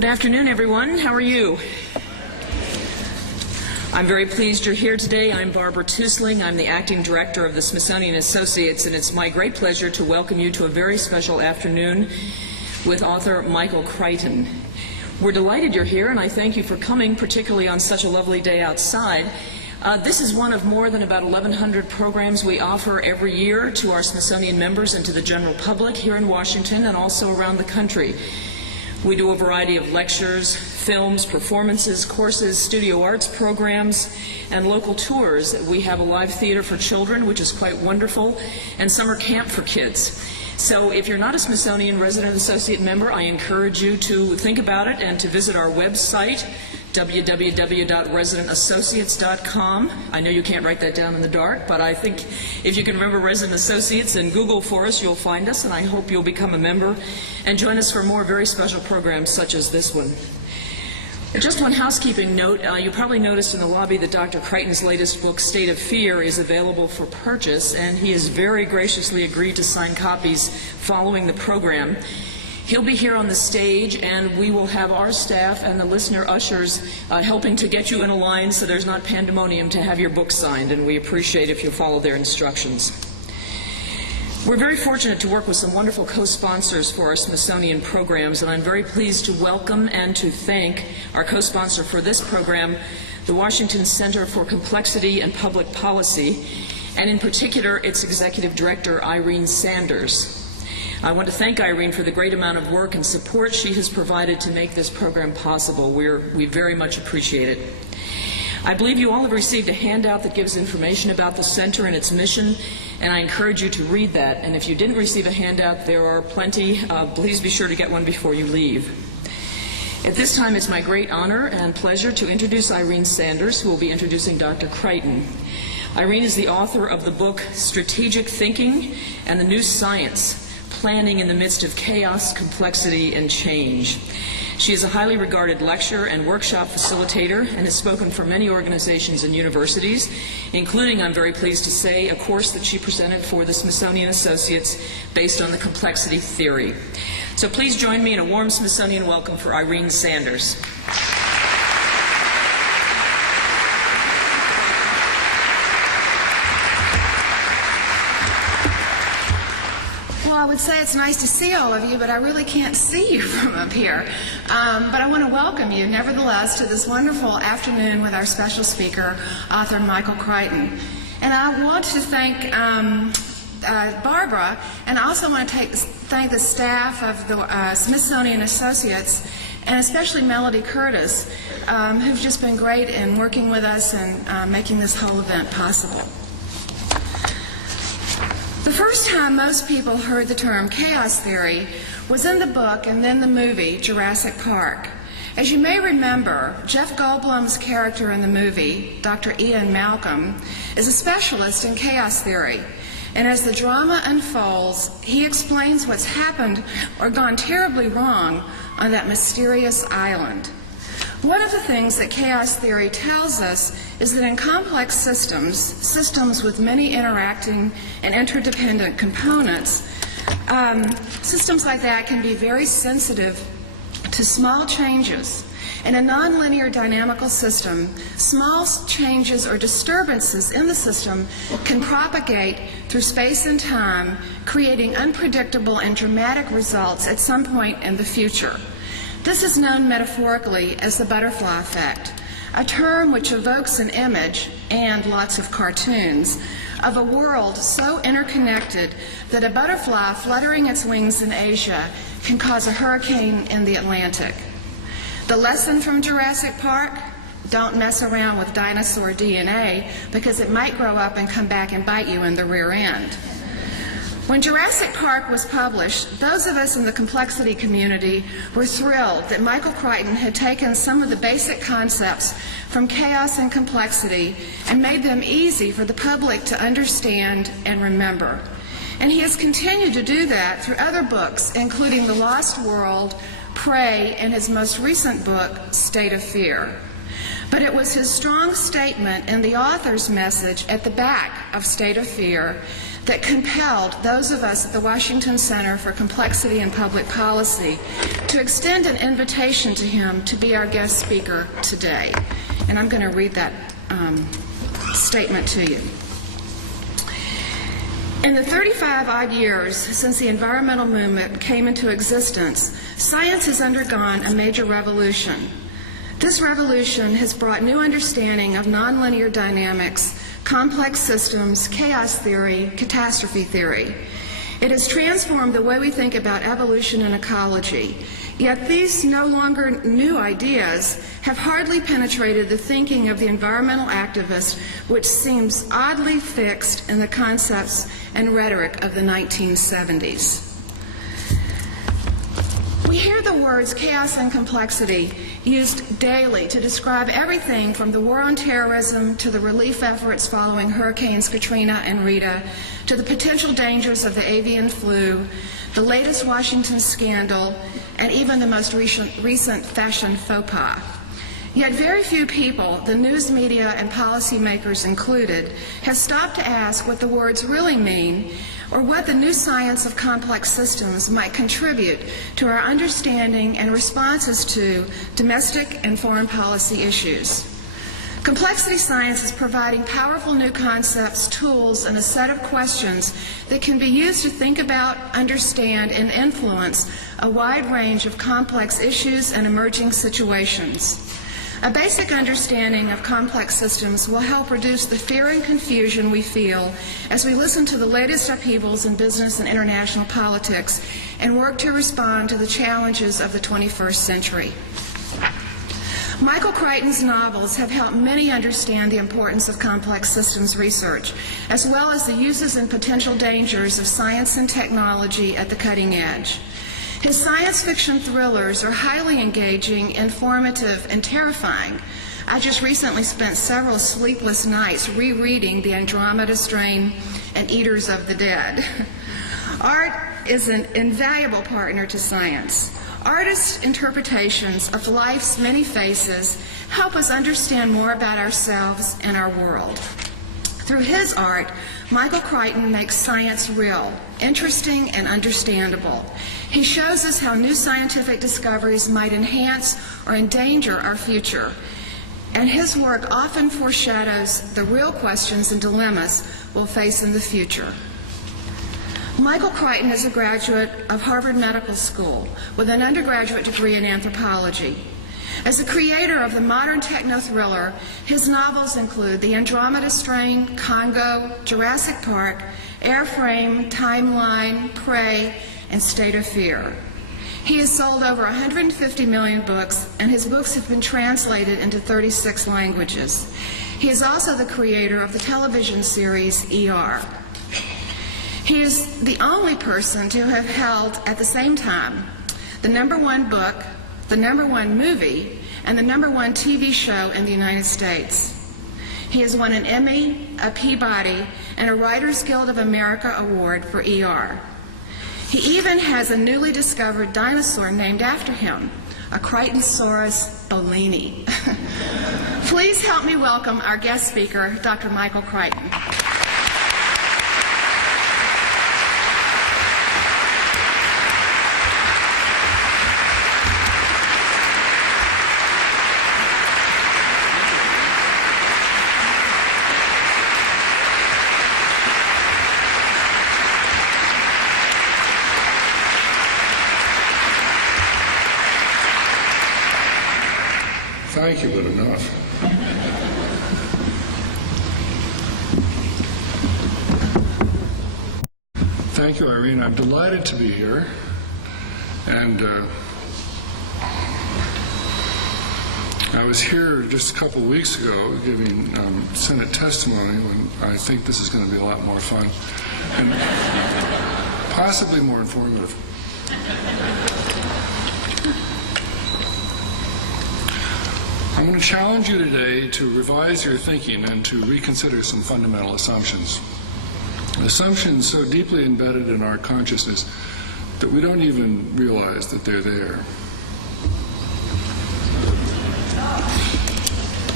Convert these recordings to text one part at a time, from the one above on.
Good afternoon, everyone. How are you? I'm very pleased you're here today. I'm Barbara Tusling. I'm the acting director of the Smithsonian Associates, and it's my great pleasure to welcome you to a very special afternoon with author Michael Crichton. We're delighted you're here, and I thank you for coming, particularly on such a lovely day outside. This is one of more than about 1,100 programs we offer every year to our Smithsonian members and to the general public here in Washington and also around the country. We do a variety of lectures, films, performances, courses, studio arts programs, and local tours. We have a live theater for children, which is quite wonderful, and summer camp for kids. So if you're not a Smithsonian Resident Associate member, I encourage you to think about it and to visit our website, www.residentassociates.com. I know you can't write that down in the dark, but I think if you can remember Resident Associates and Google for us, you'll find us, and I hope you'll become a member and join us for more very special programs such as this one. Just one housekeeping note. You probably noticed in the lobby that Dr. Crichton's latest book, State of Fear, is available for purchase, and he has very graciously agreed to sign copies following the program. He'll be here on the stage, and we will have our staff and the listener ushers helping to get you in a line so there's not pandemonium to have your book signed, and we appreciate if you follow their instructions. We're very fortunate to work with some wonderful co-sponsors for our Smithsonian programs, and I'm very pleased to welcome and to thank our co-sponsor for this program, the Washington Center for Complexity and Public Policy, and in particular its Executive Director, Irene Sanders. I want to thank Irene for the great amount of work and support she has provided to make this program possible. We very much appreciate it. I believe you all have received a handout that gives information about the center and its mission, and I encourage you to read that. And if you didn't receive a handout, there are plenty. Please be sure to get one before you leave. At this time, it's my great honor and pleasure to introduce Irene Sanders, who will be introducing Dr. Crichton. Irene is the author of the book Strategic Thinking and the New Science, Planning in the Midst of Chaos, Complexity, and Change. She is a highly regarded lecturer and workshop facilitator and has spoken for many organizations and universities, including, I'm very pleased to say, a course that she presented for the Smithsonian Associates based on the complexity theory. So please join me in a warm Smithsonian welcome for Irene Sanders. I would say it's nice to see all of you, but I really can't see you from up here. But I want to welcome you, nevertheless, to this wonderful afternoon with our special speaker, author Michael Crichton. And I want to thank Barbara, and I also want to thank the staff of the Smithsonian Associates, and especially Melody Curtis, who've just been great in working with us and making this whole event possible. The first time most people heard the term chaos theory was in the book and then the movie Jurassic Park. As you may remember, Jeff Goldblum's character in the movie, Dr. Ian Malcolm, is a specialist in chaos theory. And as the drama unfolds, he explains what's happened or gone terribly wrong on that mysterious island. One of the things that chaos theory tells us is that in complex systems with many interacting and interdependent components, systems like that can be very sensitive to small changes. In a nonlinear dynamical system, small changes or disturbances in the system can propagate through space and time, creating unpredictable and dramatic results at some point in the future. This is known metaphorically as the butterfly effect, a term which evokes an image, and lots of cartoons, of a world so interconnected that a butterfly fluttering its wings in Asia can cause a hurricane in the Atlantic. The lesson from Jurassic Park? Don't mess around with dinosaur DNA because it might grow up and come back and bite you in the rear end. When Jurassic Park was published, those of us in the complexity community were thrilled that Michael Crichton had taken some of the basic concepts from chaos and complexity and made them easy for the public to understand and remember. And he has continued to do that through other books, including The Lost World, Prey, and his most recent book, State of Fear. But it was his strong statement in the author's message at the back of State of Fear that compelled those of us at the Washington Center for Complexity and Public Policy to extend an invitation to him to be our guest speaker today. And I'm going to read that statement to you. In the 35-odd years since the environmental movement came into existence, science has undergone a major revolution. This revolution has brought new understanding of nonlinear dynamics, complex systems, chaos theory, catastrophe theory. It has transformed the way we think about evolution and ecology. Yet these no longer new ideas have hardly penetrated the thinking of the environmental activist, which seems oddly fixed in the concepts and rhetoric of the 1970s. We hear the words chaos and complexity used daily to describe everything from the war on terrorism to the relief efforts following Hurricanes Katrina and Rita to the potential dangers of the avian flu, the latest Washington scandal, and even the most recent fashion faux pas. Yet very few people, the news media and policymakers included, have stopped to ask what the words really mean or what the new science of complex systems might contribute to our understanding and responses to domestic and foreign policy issues. Complexity science is providing powerful new concepts, tools, and a set of questions that can be used to think about, understand, and influence a wide range of complex issues and emerging situations. A basic understanding of complex systems will help reduce the fear and confusion we feel as we listen to the latest upheavals in business and international politics and work to respond to the challenges of the 21st century. Michael Crichton's novels have helped many understand the importance of complex systems research, as well as the uses and potential dangers of science and technology at the cutting edge. His science fiction thrillers are highly engaging, informative, and terrifying. I just recently spent several sleepless nights rereading The Andromeda Strain and Eaters of the Dead. Art is an invaluable partner to science. Artists' interpretations of life's many faces help us understand more about ourselves and our world. Through his art, Michael Crichton makes science real, interesting, and understandable. He shows us how new scientific discoveries might enhance or endanger our future. And his work often foreshadows the real questions and dilemmas we'll face in the future. Michael Crichton is a graduate of Harvard Medical School with an undergraduate degree in anthropology. As a creator of the modern techno-thriller, his novels include The Andromeda Strain, Congo, Jurassic Park, Airframe, Timeline, Prey, and State of Fear. He has sold over 150 million books, and his books have been translated into 36 languages. He is also the creator of the television series ER. He is the only person to have held at the same time the #1 book, the #1 movie, and the #1 TV show in the United States. He has won an Emmy, a Peabody, and a Writers Guild of America award for ER. He even has a newly discovered dinosaur named after him, a Crichtonsaurus bolini. Please help me welcome our guest speaker, Dr. Michael Crichton. Thank you, but enough. Thank you, Irene. I'm delighted to be here. And I was here just a couple of weeks ago giving Senate testimony when I think this is going to be a lot more fun and possibly more informative. I'm going to challenge you today to revise your thinking and to reconsider some fundamental assumptions. Assumptions so deeply embedded in our consciousness that we don't even realize that they're there.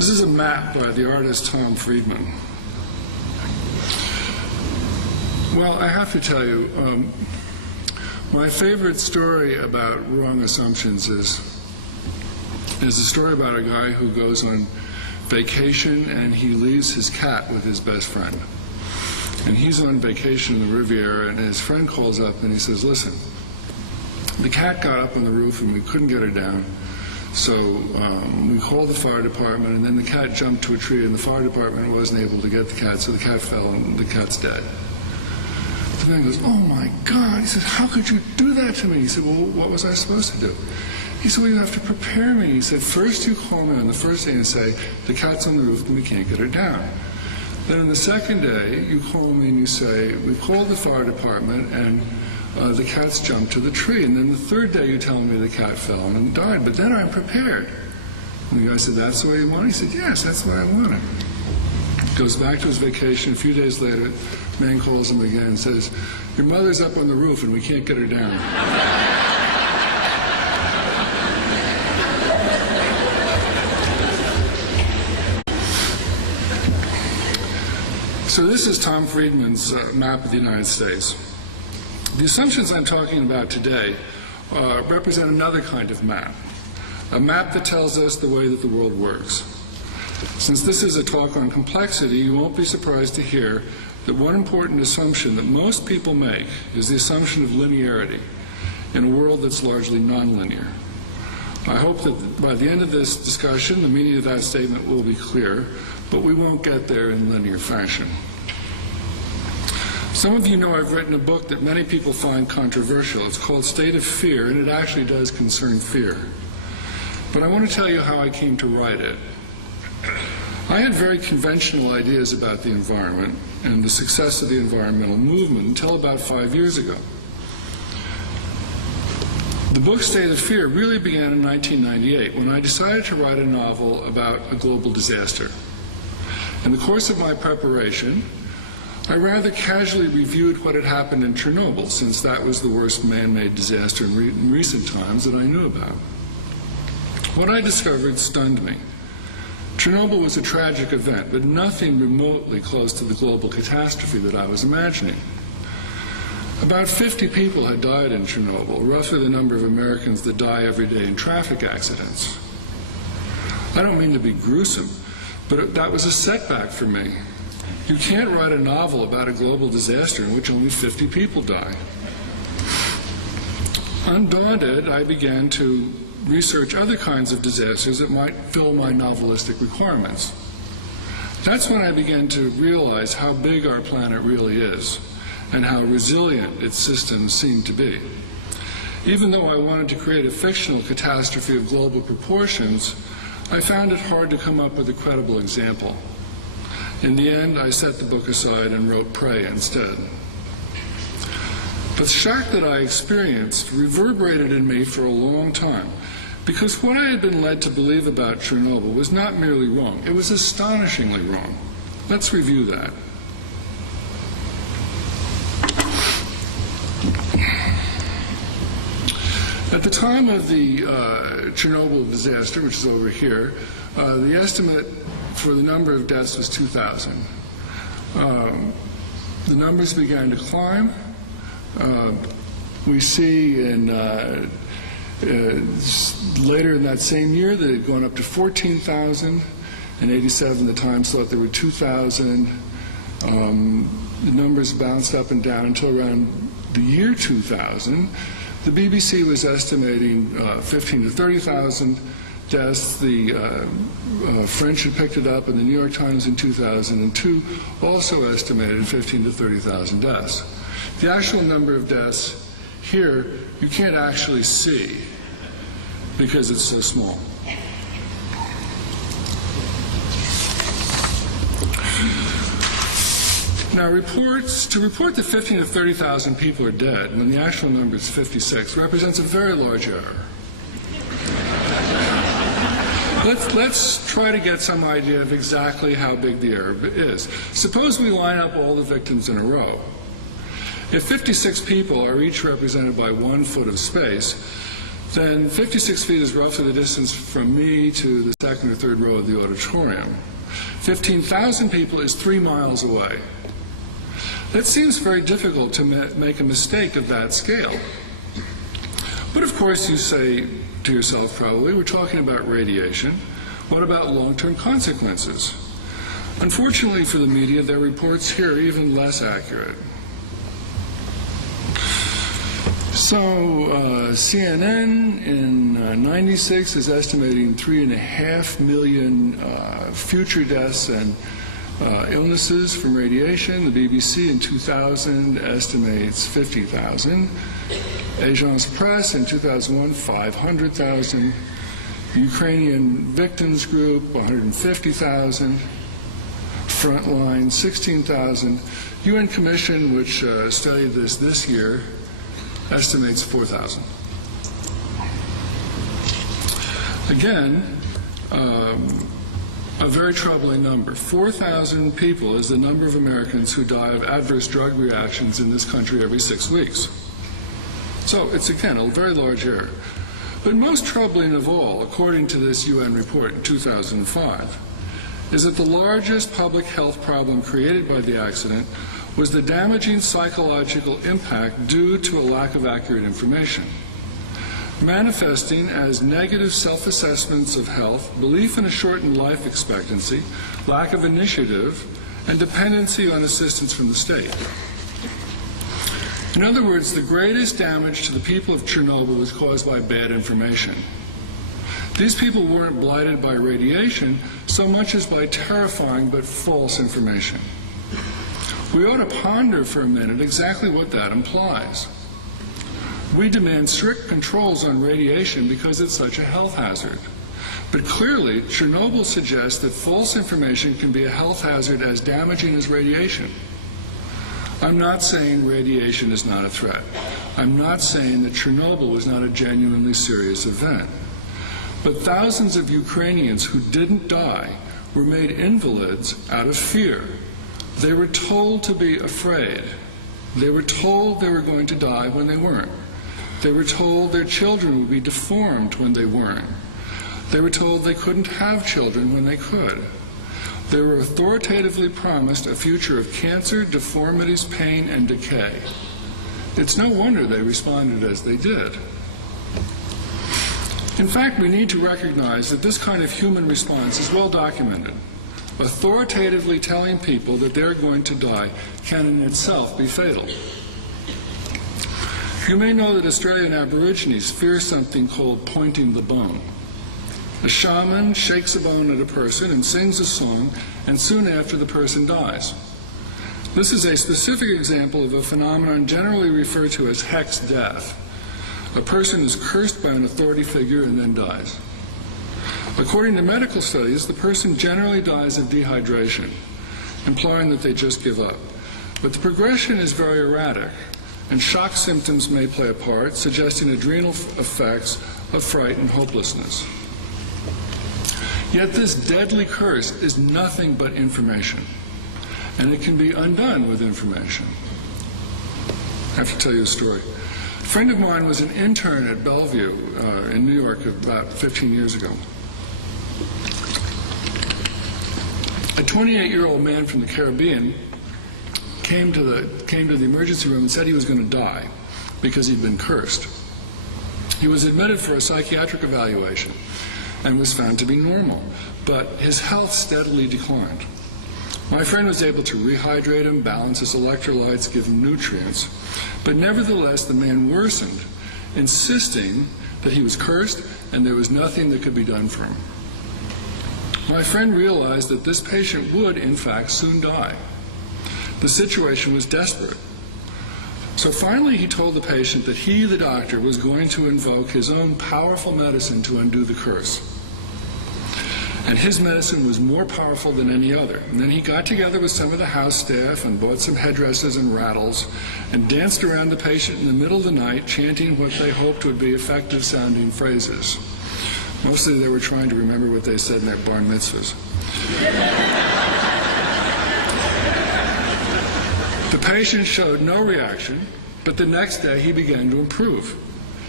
This is a map by the artist Tom Friedman. Well, I have to tell you, my favorite story about wrong assumptions is a story about a guy who goes on vacation and he leaves his cat with his best friend. And he's on vacation in the Riviera, and his friend calls up and he says, listen, the cat got up on the roof and we couldn't get her down. So we called the fire department, and then the cat jumped to a tree, and the fire department wasn't able to get the cat, so the cat fell and the cat's dead. The man goes, oh my God. He says, how could you do that to me? He said, well, what was I supposed to do? He said, well, you have to prepare me. He said, first you call me on the first day and say, the cat's on the roof and we can't get her down. Then on the second day, you call me and you say, we called the fire department and the cat's jumped to the tree. And then the third day you tell me the cat fell and died, but then I'm prepared. And the guy said, that's the way you want it? He said, yes, that's the way I want it. Goes back to his vacation. A few days later, man calls him again and says, your mother's up on the roof and we can't get her down. So this is Tom Friedman's map of the United States. The assumptions I'm talking about today represent another kind of map, a map that tells us the way that the world works. Since this is a talk on complexity, you won't be surprised to hear that one important assumption that most people make is the assumption of linearity in a world that's largely nonlinear. I hope that by the end of this discussion, the meaning of that statement will be clear, but we won't get there in linear fashion. Some of you know I've written a book that many people find controversial. It's called State of Fear, and it actually does concern fear. But I want to tell you how I came to write it. I had very conventional ideas about the environment and the success of the environmental movement until about 5 years ago. The book State of Fear really began in 1998 when I decided to write a novel about a global disaster. In the course of my preparation, I rather casually reviewed what had happened in Chernobyl, since that was the worst man-made disaster in recent times that I knew about. What I discovered stunned me. Chernobyl was a tragic event, but nothing remotely close to the global catastrophe that I was imagining. About 50 people had died in Chernobyl, roughly the number of Americans that die every day in traffic accidents. I don't mean to be gruesome, but that was a setback for me. You can't write a novel about a global disaster in which only 50 people die. Undaunted, I began to research other kinds of disasters that might fill my novelistic requirements. That's when I began to realize how big our planet really is and how resilient its systems seem to be. Even though I wanted to create a fictional catastrophe of global proportions, I found it hard to come up with a credible example. In the end, I set the book aside and wrote Prey instead. But the shock that I experienced reverberated in me for a long time, because what I had been led to believe about Chernobyl was not merely wrong, it was astonishingly wrong. Let's review that. At the time of the Chernobyl disaster, which is over here, the estimate for the number of deaths was 2,000. The numbers began to climb. We see in later in that same year that it had gone up to 14,000. In '87, the Times thought there were 2,000. The numbers bounced up and down until around the year 2000. The BBC was estimating 15 to 30,000 deaths. The French had picked it up, and the New York Times in 2002 also estimated 15 to 30,000 deaths. The actual number of deaths here you can't actually see because it's so small. Now, to report that 15 to 30,000 people are dead when the actual number is 56 represents a very large error. Let's try to get some idea of exactly how big the error is. Suppose we line up all the victims in a row. If 56 people are each represented by 1 foot of space, then 56 feet is roughly the distance from me to the second or third row of the auditorium. 15,000 people is 3 miles away. That seems very difficult to make a mistake of that scale. But of course you say to yourself probably, we're talking about radiation. What about long-term consequences? Unfortunately for the media, their reports here are even less accurate. So CNN in '96 is estimating 3.5 million future deaths and illnesses from radiation. The BBC in 2000 estimates 50,000. Agence Presse in 2001, 500,000. Ukrainian Victims Group, 150,000. Frontline, 16,000. UN Commission, which studied this year, estimates 4,000. Again, a very troubling number. 4,000 people is the number of Americans who die of adverse drug reactions in this country every 6 weeks. So it's, again, a very large error. But most troubling of all, according to this UN report in 2005, is that the largest public health problem created by the accident was the damaging psychological impact due to a lack of accurate information, manifesting as negative self-assessments of health, belief in a shortened life expectancy, lack of initiative, and dependency on assistance from the state. In other words, the greatest damage to the people of Chernobyl was caused by bad information. These people weren't blighted by radiation so much as by terrifying but false information. We ought to ponder for a minute exactly what that implies. We demand strict controls on radiation because it's such a health hazard. But clearly, Chernobyl suggests that false information can be a health hazard as damaging as radiation. I'm not saying radiation is not a threat. I'm not saying that Chernobyl was not a genuinely serious event. But thousands of Ukrainians who didn't die were made invalids out of fear. They were told to be afraid. They were told they were going to die when they weren't. They were told their children would be deformed when they weren't. They were told they couldn't have children when they could. They were authoritatively promised a future of cancer, deformities, pain, and decay. It's no wonder they responded as they did. In fact, we need to recognize that this kind of human response is well documented. Authoritatively telling people that they're going to die can in itself be fatal. You may know that Australian Aborigines fear something called pointing the bone. A shaman shakes a bone at a person and sings a song, and soon after the person dies. This is a specific example of a phenomenon generally referred to as hex death. A person is cursed by an authority figure and then dies. According to medical studies, the person generally dies of dehydration, implying that they just give up. But the progression is very erratic, and shock symptoms may play a part, suggesting adrenal effects of fright and hopelessness. Yet this deadly curse is nothing but information, and it can be undone with information. I have to tell you a story. A friend of mine was an intern at Bellevue in New York about 15 years ago. A 28-year-old man from the Caribbean came to the emergency room and said he was going to die because he'd been cursed. He was admitted for a psychiatric evaluation and was found to be normal, but his health steadily declined. My friend was able to rehydrate him, balance his electrolytes, give him nutrients, but nevertheless the man worsened, insisting that he was cursed and there was nothing that could be done for him. My friend realized that this patient would, in fact, soon die. The situation was desperate. So finally he told the patient that he, the doctor, was going to invoke his own powerful medicine to undo the curse. And his medicine was more powerful than any other. And then he got together with some of the house staff and bought some headdresses and rattles and danced around the patient in the middle of the night, chanting what they hoped would be effective-sounding phrases. Mostly they were trying to remember what they said in their bar mitzvahs. The patient showed no reaction, but the next day he began to improve.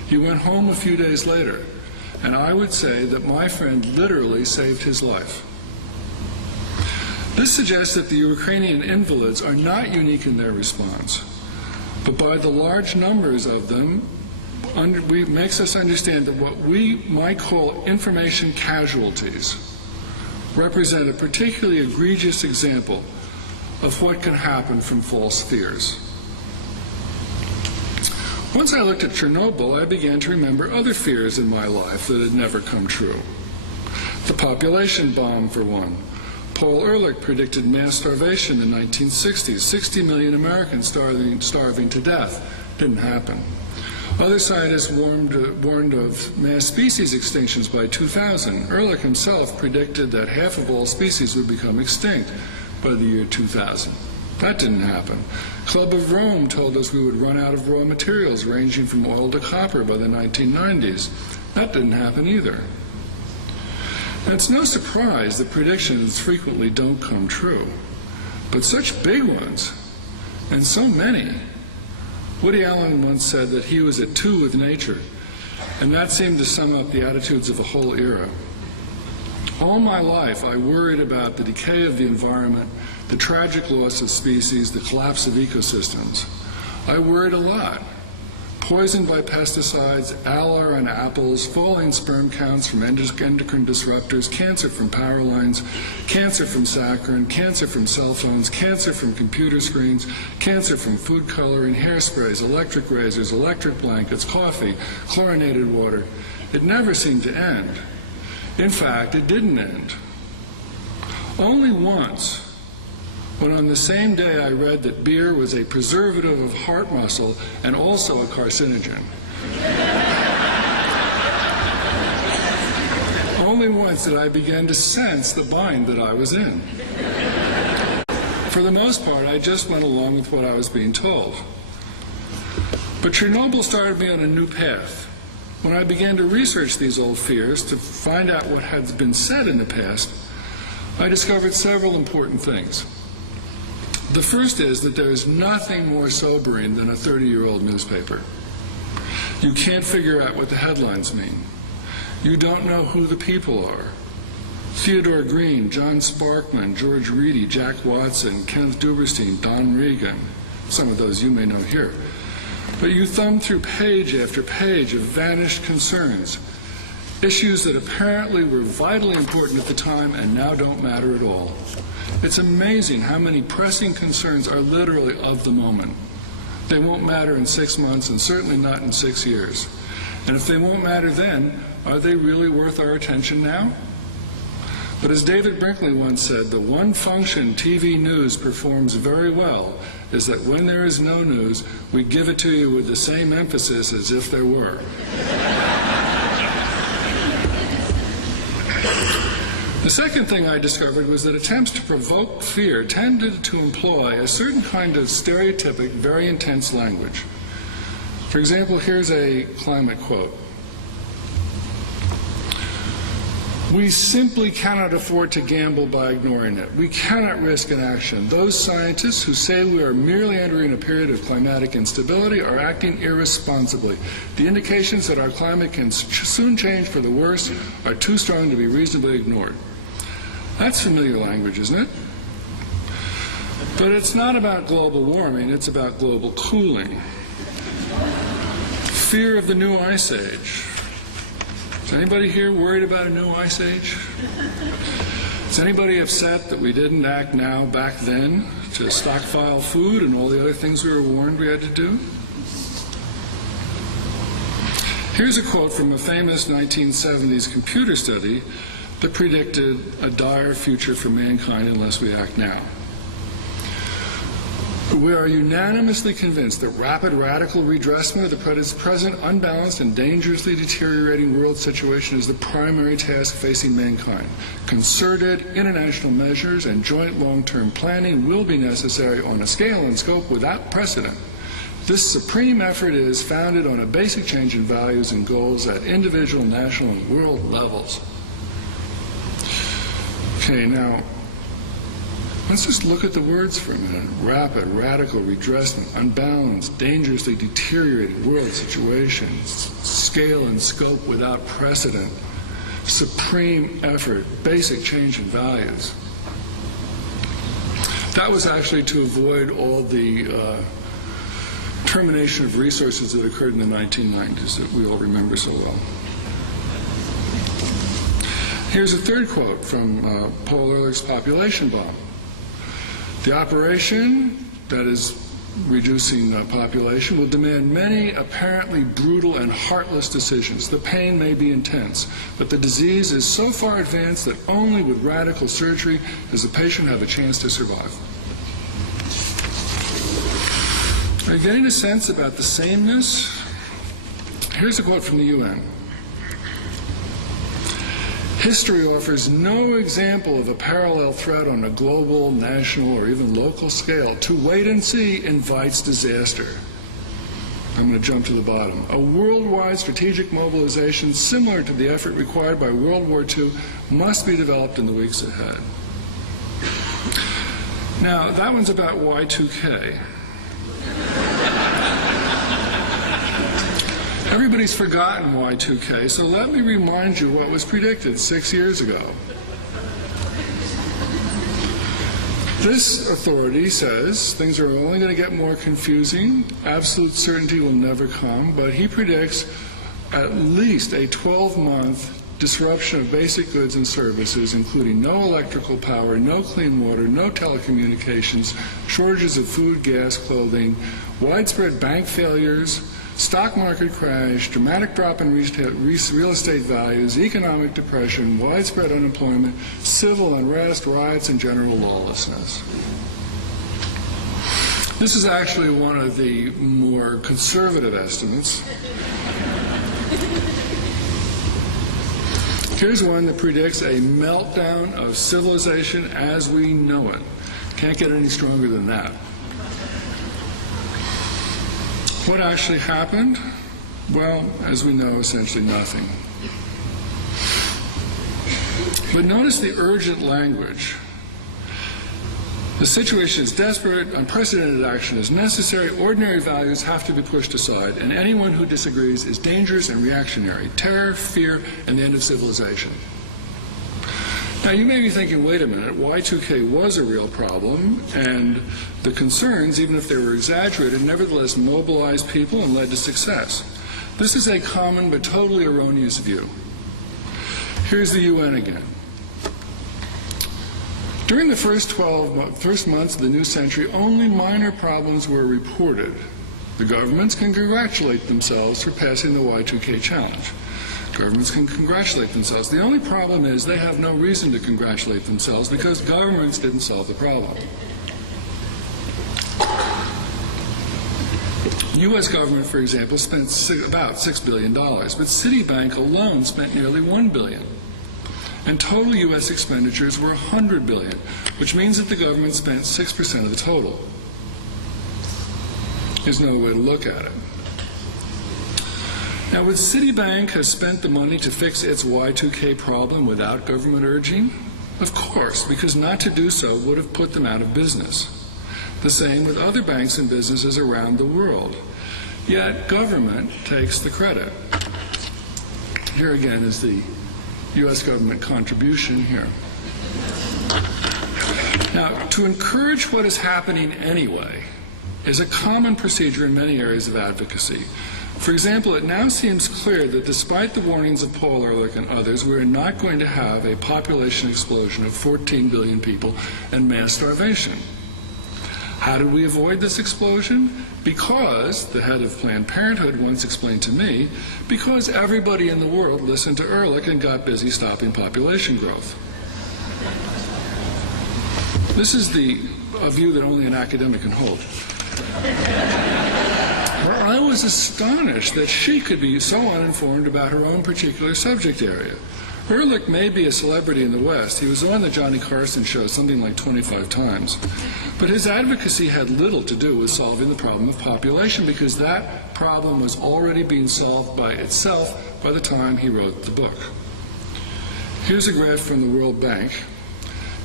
He went home a few days later, and I would say that my friend literally saved his life. This suggests that the Ukrainian invalids are not unique in their response, but by the large numbers of them, makes us understand that what we might call information casualties represent a particularly egregious example of what can happen from false fears. Once I looked at Chernobyl, I began to remember other fears in my life that had never come true. The population bomb, for one. Paul Ehrlich predicted mass starvation in the 1960s, 60 million Americans starving to death. Didn't happen. Other scientists warned of mass species extinctions by 2000. Ehrlich himself predicted that half of all species would become extinct by the year 2000. That didn't happen. Club of Rome told us we would run out of raw materials ranging from oil to copper by the 1990s. That didn't happen either. And it's no surprise that predictions frequently don't come true. But such big ones, and so many. Woody Allen once said that he was at two with nature, and that seemed to sum up the attitudes of a whole era. All my life, I worried about the decay of the environment, the tragic loss of species, the collapse of ecosystems. I worried a lot. Poisoned by pesticides, ALAR on apples, falling sperm counts from endocrine disruptors, cancer from power lines, cancer from saccharin, cancer from cell phones, cancer from computer screens, cancer from food coloring, hairsprays, electric razors, electric blankets, coffee, chlorinated water. It never seemed to end. In fact, it didn't end. Only once, when on the same day I read that beer was a preservative of heart muscle and also a carcinogen. Only once did I begin to sense the bind that I was in. For the most part, I just went along with what I was being told. But Chernobyl started me on a new path. When I began to research these old fears to find out what had been said in the past, I discovered several important things. The first is that there is nothing more sobering than a 30-year-old newspaper. You can't figure out what the headlines mean. You don't know who the people are. Theodore Green, John Sparkman, George Reedy, Jack Watson, Kenneth Duberstein, Don Regan, some of those you may know here. But you thumb through page after page of vanished concerns, issues that apparently were vitally important at the time and now don't matter at all. It's amazing how many pressing concerns are literally of the moment. They won't matter in 6 months and certainly not in 6 years. And if they won't matter then, are they really worth our attention now? But as David Brinkley once said, the one function TV news performs very well is that when there is no news, we give it to you with the same emphasis as if there were. The second thing I discovered was that attempts to provoke fear tended to employ a certain kind of stereotypic, very intense language. For example, here's a climate quote. We simply cannot afford to gamble by ignoring it. We cannot risk inaction. Those scientists who say we are merely entering a period of climatic instability are acting irresponsibly. The indications that our climate can soon change for the worse are too strong to be reasonably ignored. That's familiar language, isn't it? But it's not about global warming, it's about global cooling. Fear of the new ice age. Is anybody here worried about a new ice age? Is anybody upset that we didn't act now back then to stockpile food and all the other things we were warned we had to do? Here's a quote from a famous 1970s computer study that predicted a dire future for mankind unless we act now. We are unanimously convinced that rapid radical redressment of the present unbalanced and dangerously deteriorating world situation is the primary task facing mankind. Concerted international measures and joint long-term planning will be necessary on a scale and scope without precedent. This supreme effort is founded on a basic change in values and goals at individual, national, and world levels. Okay, now, Let's just look at the words for a minute. Rapid, radical, redressment, unbalanced, dangerously deteriorated world situation, scale and scope without precedent, supreme effort, basic change in values. That was actually to avoid all the termination of resources that occurred in the 1990s that we all remember so well. Here's a third quote from Paul Ehrlich's Population Bomb. The operation, that is reducing population, will demand many apparently brutal and heartless decisions. The pain may be intense, but the disease is so far advanced that only with radical surgery does the patient have a chance to survive. Are you getting a sense about the sameness? Here's a quote from the UN. History offers no example of a parallel threat on a global, national, or even local scale. To wait and see invites disaster. I'm going to jump to the bottom. A worldwide strategic mobilization similar to the effort required by World War II must be developed in the weeks ahead. Now, that one's about Y2K. Everybody's forgotten Y2K, so let me remind you what was predicted 6 years ago. This authority says things are only going to get more confusing, absolute certainty will never come, but he predicts at least a 12-month disruption of basic goods and services, including no electrical power, no clean water, no telecommunications, shortages of food, gas, clothing, widespread bank failures, stock market crash, dramatic drop in real estate values, economic depression, widespread unemployment, civil unrest, riots, and general lawlessness. This is actually one of the more conservative estimates. Here's one that predicts a meltdown of civilization as we know it. Can't get any stronger than that. What actually happened? Well, as we know, essentially nothing. But notice the urgent language. The situation is desperate, unprecedented action is necessary, ordinary values have to be pushed aside, and anyone who disagrees is dangerous and reactionary. Terror, fear, and the end of civilization. Now, you may be thinking, wait a minute, Y2K was a real problem, and the concerns, even if they were exaggerated, nevertheless mobilized people and led to success. This is a common but totally erroneous view. Here's the UN again. During the first months of the new century, only minor problems were reported. The governments can congratulate themselves for passing the Y2K challenge. Governments can congratulate themselves. The only problem is they have no reason to congratulate themselves because governments didn't solve the problem. The U.S. government, for example, spent about $6 billion, but Citibank alone spent nearly $1 billion. And total U.S. expenditures were $100 billion, which means that the government spent 6% of the total. There's no way to look at it. Now, would Citibank have spent the money to fix its Y2K problem without government urging? Of course, because not to do so would have put them out of business. The same with other banks and businesses around the world. Yet, government takes the credit. Here again is the U.S. government contribution here. Now, to encourage what is happening anyway is a common procedure in many areas of advocacy. For example, it now seems clear that despite the warnings of Paul Ehrlich and others, we are not going to have a population explosion of 14 billion people and mass starvation. How did we avoid this explosion? Because, the head of Planned Parenthood once explained to me, because everybody in the world listened to Ehrlich and got busy stopping population growth. This is a view that only an academic can hold. I was astonished that she could be so uninformed about her own particular subject area. Ehrlich may be a celebrity in the West. He was on the Johnny Carson show something like 25 times. But his advocacy had little to do with solving the problem of population because that problem was already being solved by itself by the time he wrote the book. Here's a graph from the World Bank.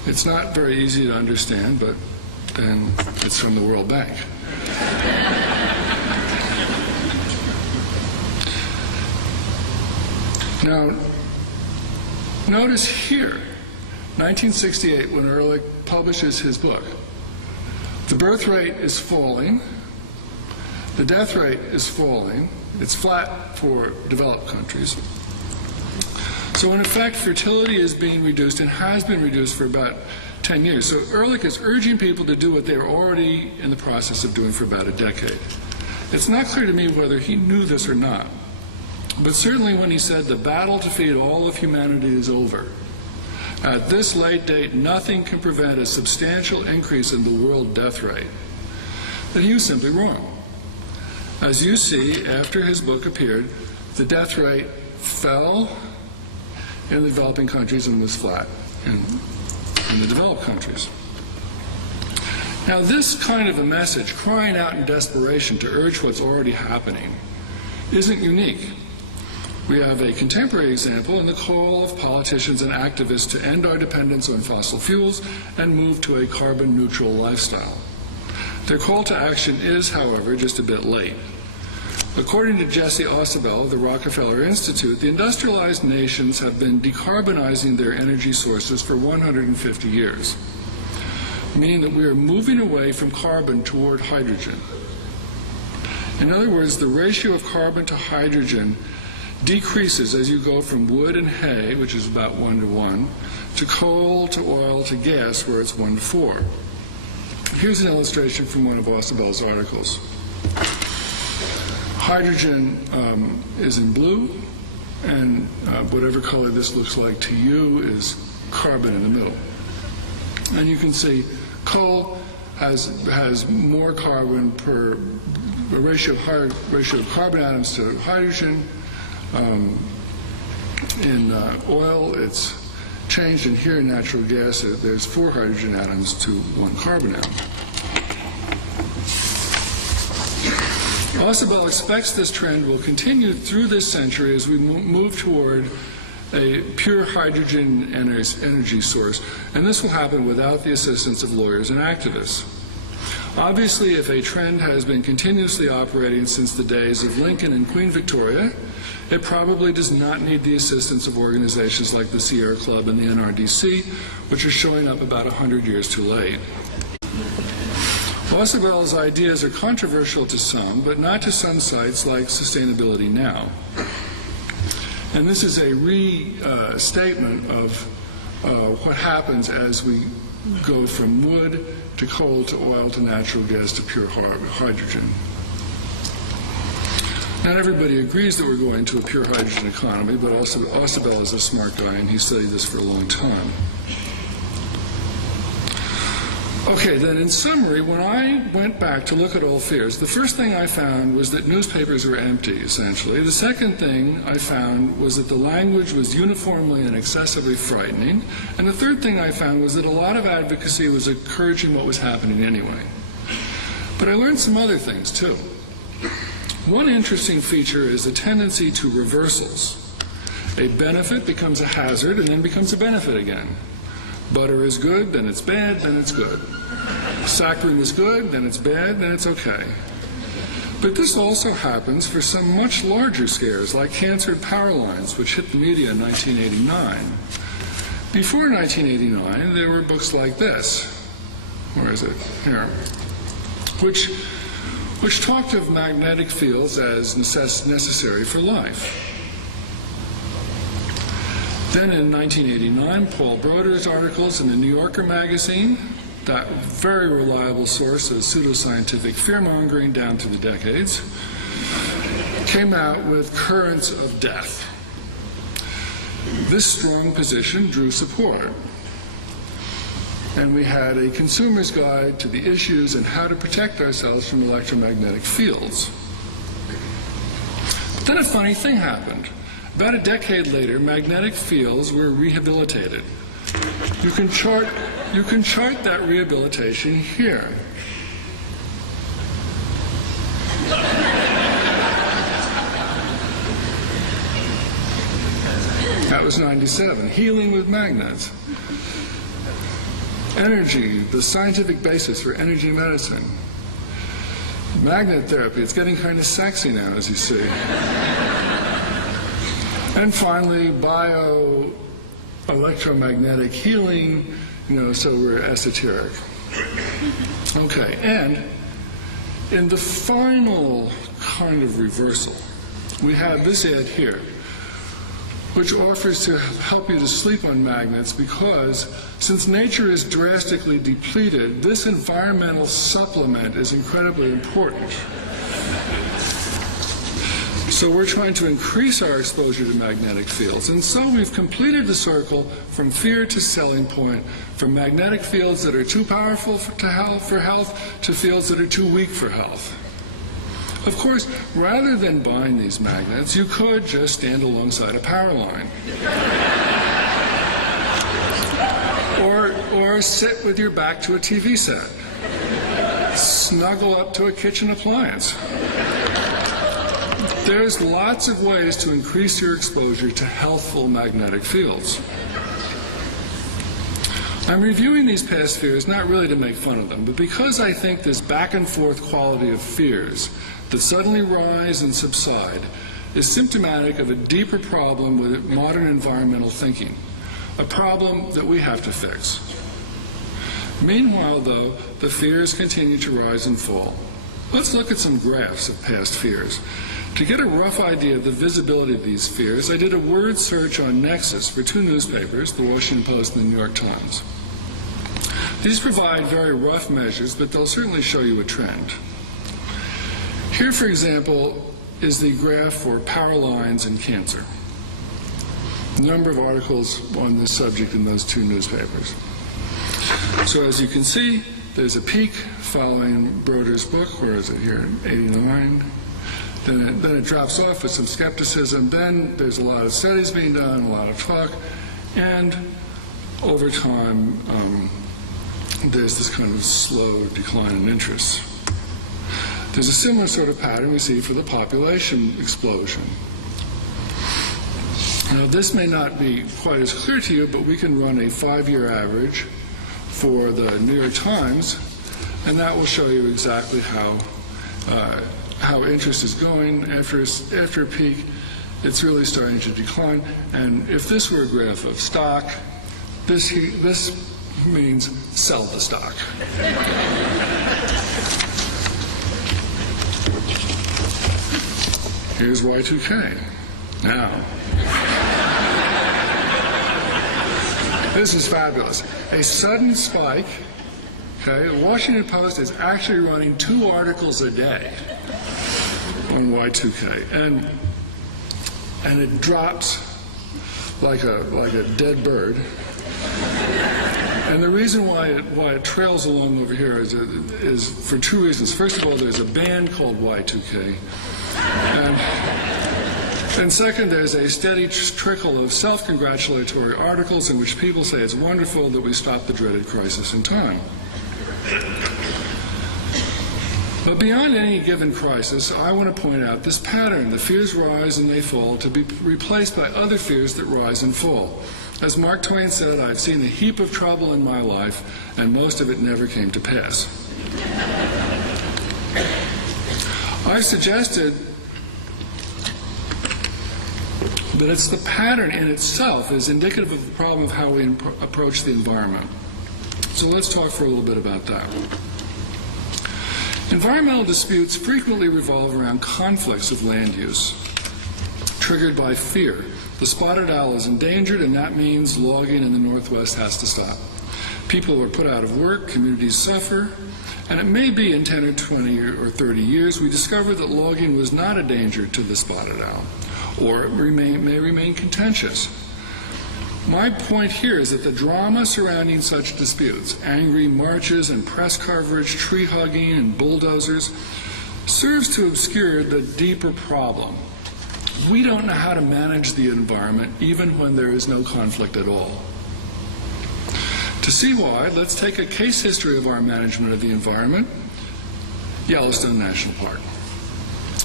It's not very easy to understand, but then it's from the World Bank. Now, notice here, 1968, when Ehrlich publishes his book, the birth rate is falling, the death rate is falling, it's flat for developed countries. So in effect, fertility is being reduced and has been reduced for about 10 years. So Ehrlich is urging people to do what they're already in the process of doing for about a decade. It's not clear to me whether he knew this or not, but certainly when he said the battle to feed all of humanity is over, at this late date, nothing can prevent a substantial increase in the world death rate, then he was simply wrong. As you see, after his book appeared, the death rate fell in the developing countries and was flat in the developed countries. Now, this kind of a message, crying out in desperation to urge what's already happening, isn't unique. We have a contemporary example in the call of politicians and activists to end our dependence on fossil fuels and move to a carbon-neutral lifestyle. Their call to action is, however, just a bit late. According to Jesse Ausubel of the Rockefeller Institute, the industrialized nations have been decarbonizing their energy sources for 150 years, meaning that we are moving away from carbon toward hydrogen. In other words, the ratio of carbon to hydrogen decreases as you go from wood and hay, which is about 1:1, to coal, to oil, to gas, where it's 1:4. Here's an illustration from one of Ausubel's articles. Hydrogen is in blue, and whatever color this looks like to you is carbon in the middle. And you can see coal has more carbon per a ratio of carbon atoms to hydrogen. In oil, it's changed, and here in natural gas, there's 4 hydrogen atoms to 1 carbon atom. Ausubel expects this trend will continue through this century as we move toward a pure hydrogen energy source, and this will happen without the assistance of lawyers and activists. Obviously, if a trend has been continuously operating since the days of Lincoln and Queen Victoria, it probably does not need the assistance of organizations like the Sierra Club and the NRDC, which are showing up about 100 years too late. Ausubel's ideas are controversial to some, but not to some sites like Sustainability Now. And this is a restatement of what happens as we go from wood to coal to oil to natural gas to pure hydrogen. Not everybody agrees that we're going to a pure hydrogen economy, but Ausubel is a smart guy, and he studied this for a long time. Okay, then in summary, when I went back to look at old fears, the first thing I found was that newspapers were empty, essentially. The second thing I found was that the language was uniformly and excessively frightening. And the third thing I found was that a lot of advocacy was encouraging what was happening anyway. But I learned some other things, too. One interesting feature is the tendency to reversals. A benefit becomes a hazard and then becomes a benefit again. Butter is good, then it's bad, then it's good. Saccharin is good, then it's bad, then it's okay. But this also happens for some much larger scares, like cancer and power lines, which hit the media in 1989. Before 1989, there were books like this. Where is it? Here. Which talked of magnetic fields as necessary for life. Then in 1989, Paul Broder's articles in the New Yorker magazine, that very reliable source of pseudoscientific fear-mongering down through the decades, came out with Currents of Death. This strong position drew support. And we had a consumer's guide to the issues and how to protect ourselves from electromagnetic fields. But then a funny thing happened. About a decade later, magnetic fields were rehabilitated. You can chart that rehabilitation here. That was 97, healing with magnets. Energy, the scientific basis for energy medicine. Magnet therapy, it's getting kind of sexy now, as you see. And finally, electromagnetic healing, so we're esoteric. Okay, and in the final kind of reversal, we have this ad here, which offers to help you to sleep on magnets because since nature is drastically depleted, this environmental supplement is incredibly important. So we're trying to increase our exposure to magnetic fields. And so we've completed the circle from fear to selling point, from magnetic fields that are too powerful for health to fields that are too weak for health. Of course, rather than buying these magnets, you could just stand alongside a power line. Or sit with your back to a TV set. Snuggle up to a kitchen appliance. There's lots of ways to increase your exposure to healthful magnetic fields. I'm reviewing these past fears not really to make fun of them, but because I think this back and forth quality of fears that suddenly rise and subside is symptomatic of a deeper problem with modern environmental thinking, a problem that we have to fix. Meanwhile, though, the fears continue to rise and fall. Let's look at some graphs of past fears. To get a rough idea of the visibility of these fears, I did a word search on Nexus for two newspapers, the Washington Post and the New York Times. These provide very rough measures, but they'll certainly show you a trend. Here, for example, is the graph for power lines and cancer. The number of articles on this subject in those two newspapers. So as you can see, there's a peak following Broder's book, where is it here, in 89. Then it drops off with some skepticism. Then there's a lot of studies being done, a lot of talk, and over time, there's this kind of slow decline in interest. There's a similar sort of pattern we see for the population explosion. Now, this may not be quite as clear to you, but we can run a 5-year average for the New York Times, and that will show you exactly how interest is going. After a peak, it's really starting to decline. And if this were a graph of stock, this means sell the stock. Here's Y2K. Now, this is fabulous. A sudden spike. Okay, the Washington Post is actually running 2 articles a day on Y2K, and it drops like a dead bird. And the reason why it trails along over here is for 2 reasons. First of all, there's a band called Y2K, and second, there's a steady trickle of self-congratulatory articles in which people say it's wonderful that we stopped the dreaded crisis in time. But beyond any given crisis, I want to point out this pattern. The fears rise and they fall to be replaced by other fears that rise and fall. As Mark Twain said, I've seen a heap of trouble in my life, and most of it never came to pass. I suggested that it's the pattern in itself is indicative of the problem of how we approach the environment. So let's talk for a little bit about that. Environmental disputes frequently revolve around conflicts of land use, triggered by fear. The spotted owl is endangered, and that means logging in the Northwest has to stop. People are put out of work, communities suffer, and it may be in 10 or 20 or 30 years we discover that logging was not a danger to the spotted owl, or it may remain contentious. My point here is that the drama surrounding such disputes, angry marches and press coverage, tree hugging and bulldozers, serves to obscure the deeper problem. We don't know how to manage the environment even when there is no conflict at all. To see why, let's take a case history of our management of the environment, Yellowstone National Park.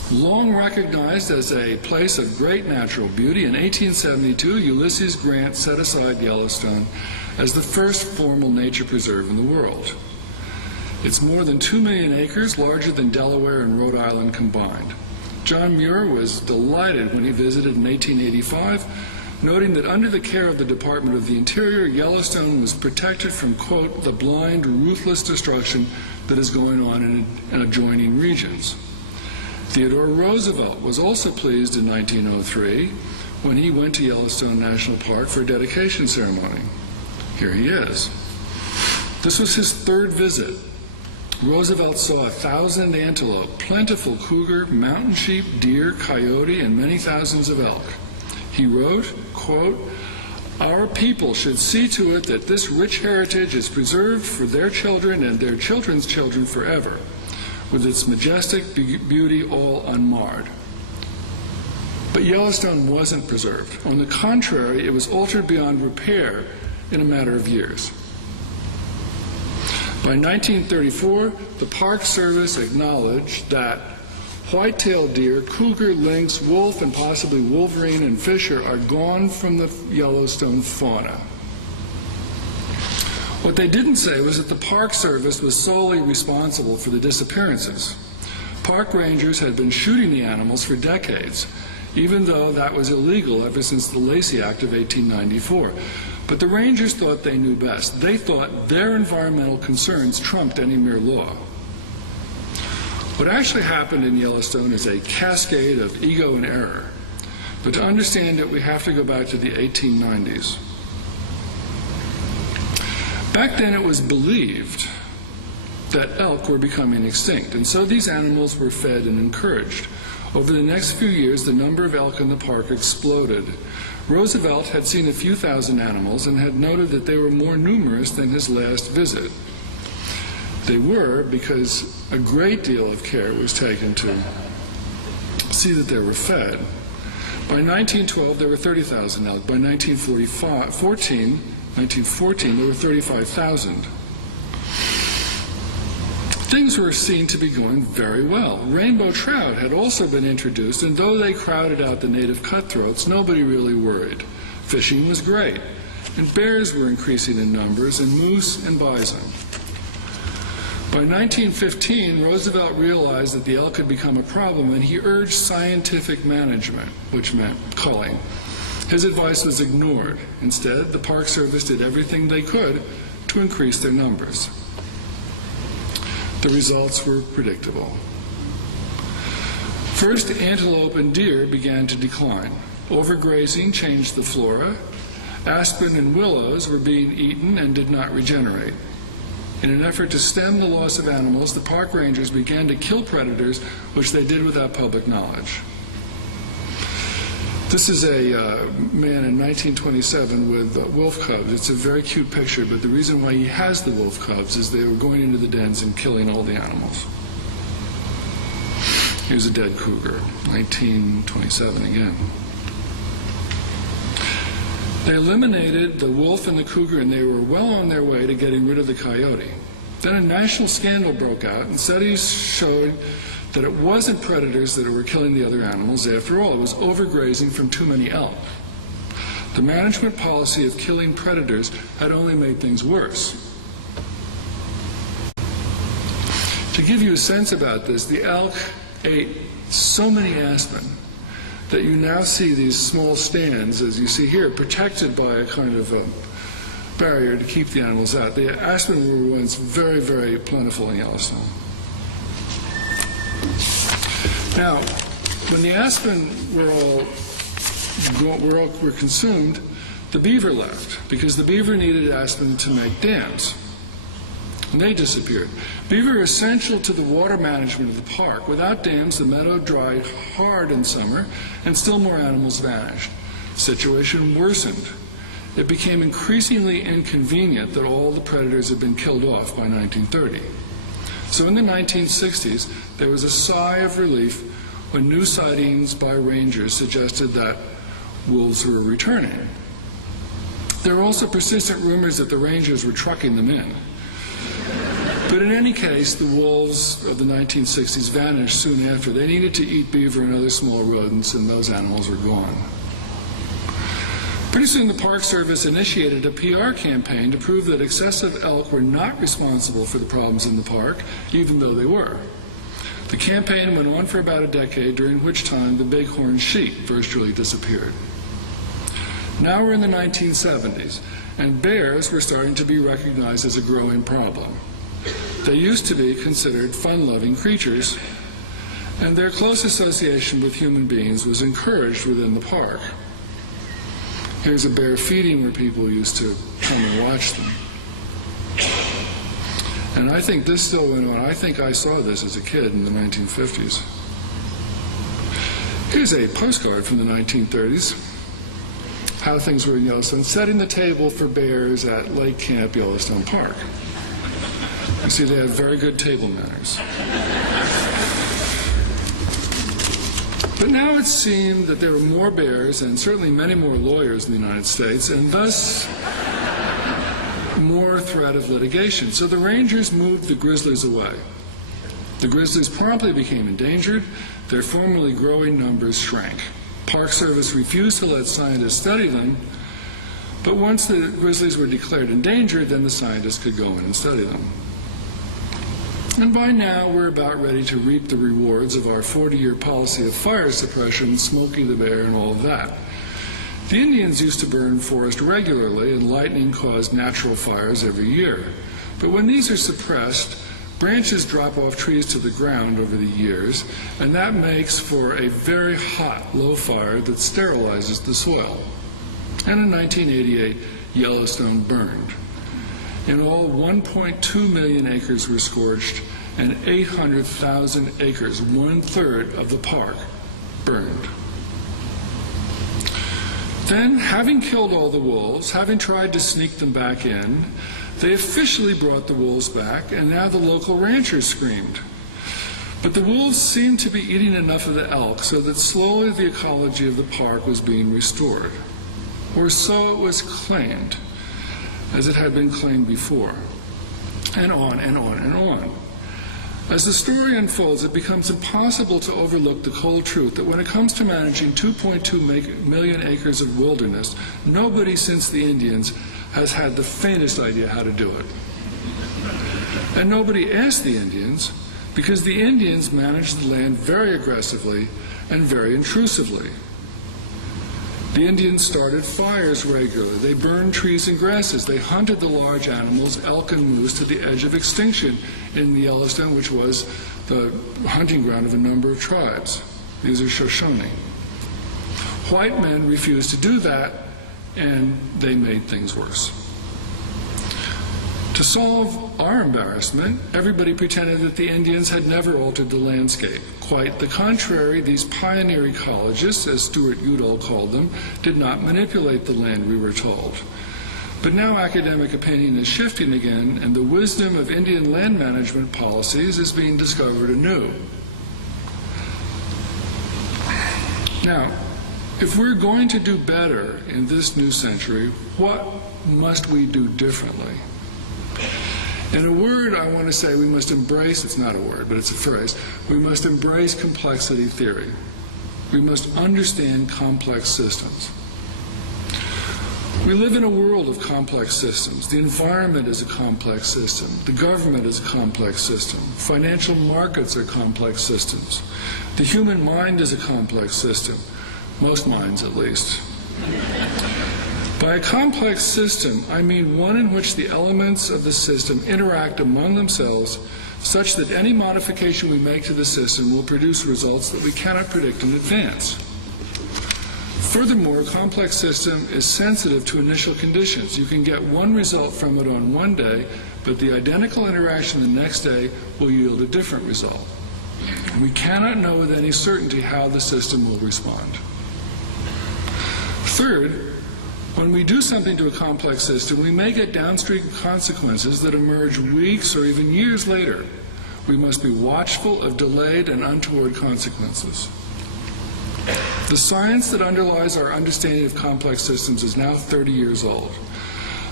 Long recognized as a place of great natural beauty, in 1872 Ulysses Grant set aside Yellowstone as the first formal nature preserve in the world. It's more than 2 million acres, larger than Delaware and Rhode Island combined. John Muir was delighted when he visited in 1885, noting that under the care of the Department of the Interior, Yellowstone was protected from, quote, the blind, ruthless destruction that is going on in adjoining regions. Theodore Roosevelt was also pleased in 1903 when he went to Yellowstone National Park for a dedication ceremony. Here he is. This was his third visit. Roosevelt saw 1,000 antelope, plentiful cougar, mountain sheep, deer, coyote, and many thousands of elk. He wrote, quote, "Our people should see to it that this rich heritage is preserved for their children and their children's children forever, with its majestic beauty all unmarred." But Yellowstone wasn't preserved. On the contrary, it was altered beyond repair in a matter of years. By 1934, the Park Service acknowledged that white-tailed deer, cougar, lynx, wolf, and possibly wolverine and fisher are gone from the Yellowstone fauna. What they didn't say was that the Park Service was solely responsible for the disappearances. Park rangers had been shooting the animals for decades, even though that was illegal ever since the Lacey Act of 1894. But the rangers thought they knew best. They thought their environmental concerns trumped any mere law. What actually happened in Yellowstone is a cascade of ego and error. But to understand it, we have to go back to the 1890s. Back then, it was believed that elk were becoming extinct, and so these animals were fed and encouraged. Over the next few years, the number of elk in the park exploded. Roosevelt had seen a few thousand animals and had noted that they were more numerous than his last visit. They were because a great deal of care was taken to see that they were fed. By 1912, there were 30,000 elk. By 1914, there were 35,000. Things were seen to be going very well. Rainbow trout had also been introduced, and though they crowded out the native cutthroats, nobody really worried. Fishing was great, and bears were increasing in numbers, and moose and bison. By 1915, Roosevelt realized that the elk had become a problem, and he urged scientific management, which meant culling. His advice was ignored. Instead, the Park Service did everything they could to increase their numbers. The results were predictable. First, antelope and deer began to decline. Overgrazing changed the flora. Aspen and willows were being eaten and did not regenerate. In an effort to stem the loss of animals, the park rangers began to kill predators, which they did without public knowledge. This is a man in 1927 with wolf cubs. It's a very cute picture, but the reason why he has the wolf cubs is they were going into the dens and killing all the animals. Here's a dead cougar, 1927 again. They eliminated the wolf and the cougar, and they were well on their way to getting rid of the coyote. Then a national scandal broke out, and studies showed that it wasn't predators that were killing the other animals. After all, it was overgrazing from too many elk. The management policy of killing predators had only made things worse. To give you a sense about this, the elk ate so many aspen that you now see these small stands, as you see here, protected by a kind of a barrier to keep the animals out. The aspen were once very, very plentiful in Yellowstone. Now, when the aspen were consumed, the beaver left, because the beaver needed aspen to make dams. And they disappeared. Beaver are essential to the water management of the park. Without dams, the meadow dried hard in summer, and still more animals vanished. The situation worsened. It became increasingly inconvenient that all the predators had been killed off by 1930. So in the 1960s, there was a sigh of relief when new sightings by rangers suggested that wolves were returning. There were also persistent rumors that the rangers were trucking them in. But in any case, the wolves of the 1960s vanished soon after. They needed to eat beaver and other small rodents, and those animals were gone. Pretty soon the Park Service initiated a PR campaign to prove that excessive elk were not responsible for the problems in the park, even though they were. The campaign went on for about a decade, during which time the bighorn sheep virtually disappeared. Now we're in the 1970s, and bears were starting to be recognized as a growing problem. They used to be considered fun-loving creatures, and their close association with human beings was encouraged within the park. Here's a bear feeding where people used to come and watch them. And I think this still went on. I think I saw this as a kid in the 1950s. Here's a postcard from the 1930s. How things were in Yellowstone, setting the table for bears at Lake Camp, Yellowstone Park. You see, they have very good table manners. But now it seemed that there were more bears and certainly many more lawyers in the United States, and thus more threat of litigation. So the rangers moved the grizzlies away. The grizzlies promptly became endangered. Their formerly growing numbers shrank. Park Service refused to let scientists study them, but once the grizzlies were declared endangered, then the scientists could go in and study them. And by now, we're about ready to reap the rewards of our 40-year policy of fire suppression, Smokey the Bear, and all of that. The Indians used to burn forest regularly, and lightning caused natural fires every year. But when these are suppressed, branches drop off trees to the ground over the years, and that makes for a very hot, low fire that sterilizes the soil. And in 1988, Yellowstone burned. In all, 1.2 million acres were scorched, and 800,000 acres, 1/3 of the park, burned. Then, having killed all the wolves, having tried to sneak them back in, they officially brought the wolves back, and now the local ranchers screamed. But the wolves seemed to be eating enough of the elk so that slowly the ecology of the park was being restored. Or so it was claimed, as it had been claimed before. And on and on and on. As the story unfolds, it becomes impossible to overlook the cold truth that when it comes to managing 2.2 million acres of wilderness, nobody since the Indians has had the faintest idea how to do it. And nobody asked the Indians, because the Indians managed the land very aggressively and very intrusively. The Indians started fires regularly. They burned trees and grasses. They hunted the large animals, elk and moose, to the edge of extinction in the Yellowstone, which was the hunting ground of a number of tribes. These are Shoshone. White men refused to do that, and they made things worse. To solve our embarrassment, everybody pretended that the Indians had never altered the landscape. Quite the contrary, these pioneer ecologists, as Stuart Udall called them, did not manipulate the land, we were told. But now academic opinion is shifting again, and the wisdom of Indian land management policies is being discovered anew. Now, if we're going to do better in this new century, what must we do differently? In a word, I want to say we must embrace, it's not a word, but it's a phrase, we must embrace complexity theory. We must understand complex systems. We live in a world of complex systems. The environment is a complex system. The government is a complex system. Financial markets are complex systems. The human mind is a complex system. Most minds, at least. By a complex system, I mean one in which the elements of the system interact among themselves such that any modification we make to the system will produce results that we cannot predict in advance. Furthermore, a complex system is sensitive to initial conditions. You can get one result from it on one day, but the identical interaction the next day will yield a different result. We cannot know with any certainty how the system will respond. Third, when we do something to a complex system, we may get downstream consequences that emerge weeks or even years later. We must be watchful of delayed and untoward consequences. The science that underlies our understanding of complex systems is now 30 years old.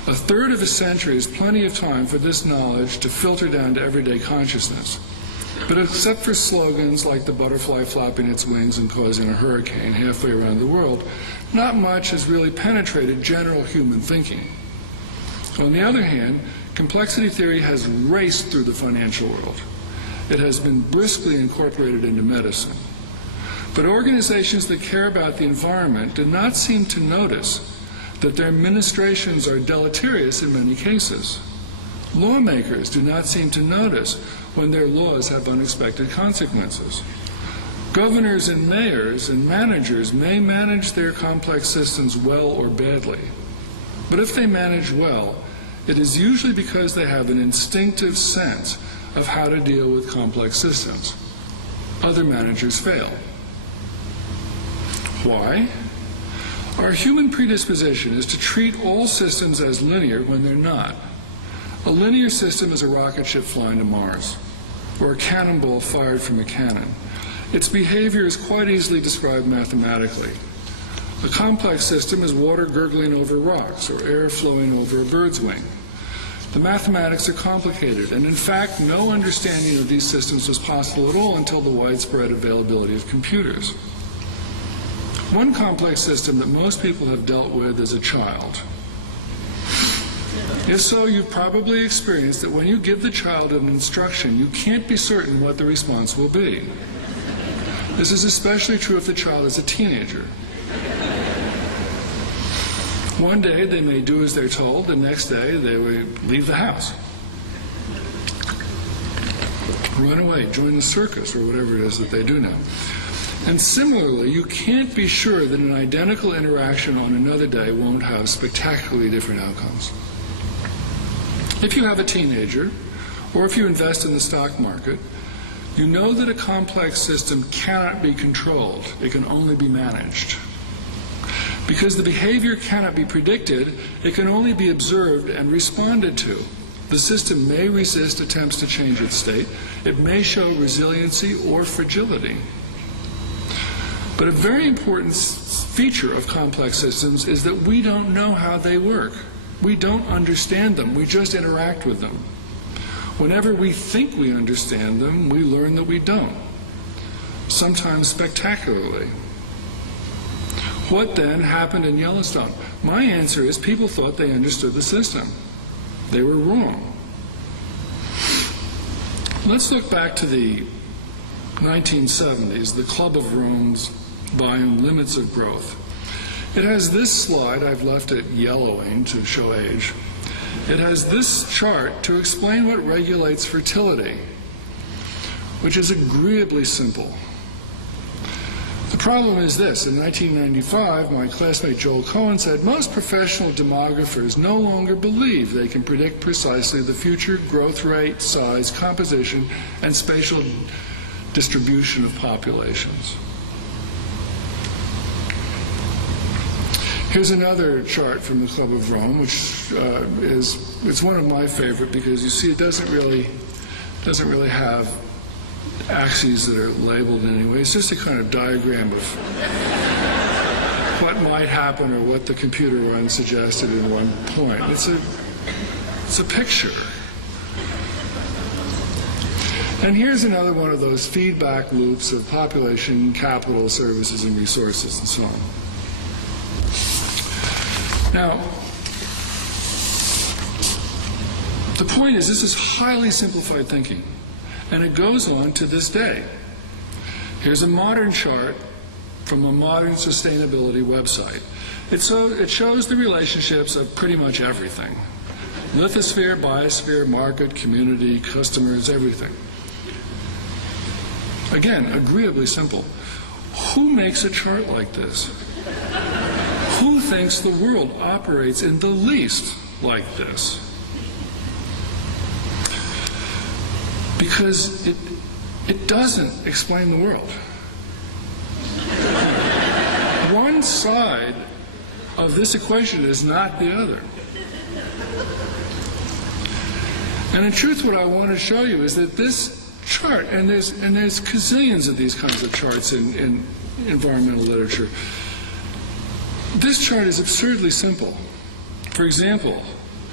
A third of a century is plenty of time for this knowledge to filter down to everyday consciousness. But except for slogans like the butterfly flapping its wings and causing a hurricane halfway around the world, not much has really penetrated general human thinking. On the other hand, complexity theory has raced through the financial world. It has been briskly incorporated into medicine. But organizations that care about the environment do not seem to notice that their administrations are deleterious in many cases. Lawmakers do not seem to notice when their laws have unexpected consequences. Governors and mayors and managers may manage their complex systems well or badly. But if they manage well, it is usually because they have an instinctive sense of how to deal with complex systems. Other managers fail. Why? Our human predisposition is to treat all systems as linear when they're not. A linear system is a rocket ship flying to Mars, or a cannonball fired from a cannon. Its behavior is quite easily described mathematically. A complex system is water gurgling over rocks, or air flowing over a bird's wing. The mathematics are complicated, and in fact, no understanding of these systems was possible at all until the widespread availability of computers. One complex system that most people have dealt with is a child. If so, you've probably experienced that when you give the child an instruction, you can't be certain what the response will be. This is especially true if the child is a teenager. One day they may do as they're told, the next day they will leave the house. Run away, join the circus, or whatever it is that they do now. And similarly, you can't be sure that an identical interaction on another day won't have spectacularly different outcomes. If you have a teenager, or if you invest in the stock market, you know that a complex system cannot be controlled. It can only be managed. Because the behavior cannot be predicted, it can only be observed and responded to. The system may resist attempts to change its state. It may show resiliency or fragility. But a very important feature of complex systems is that we don't know how they work. We don't understand them. We just interact with them. Whenever we think we understand them, we learn that we don't, sometimes spectacularly. What then happened in Yellowstone? My answer is people thought they understood the system. They were wrong. Let's look back to the 1970s, the Club of Rome's volume, Limits of Growth. It has this slide, I've left it yellowing to show age. It has this chart to explain what regulates fertility, which is agreeably simple. The problem is this: in 1995, my classmate Joel Cohen said most professional demographers no longer believe they can predict precisely the future growth rate, size, composition, and spatial distribution of populations. Here's another chart from the Club of Rome, which it's one of my favorite because you see it doesn't really have axes that are labeled in any way. It's just a kind of diagram of what might happen or what the computer run suggested in one point. It's a picture. And here's another one of those feedback loops of population, capital, services, and resources, and so on. Now, the point is, this is highly simplified thinking, and it goes on to this day. Here's a modern chart from a modern sustainability website. It shows the relationships of pretty much everything. Lithosphere, biosphere, market, community, customers, everything. Again, agreeably simple. Who makes a chart like this? Who thinks the world operates in the least like this? Because it doesn't explain the world. One side of this equation is not the other. And in truth, what I want to show you is that this chart, and there's gazillions of these kinds of charts in environmental literature. This chart is absurdly simple. For example,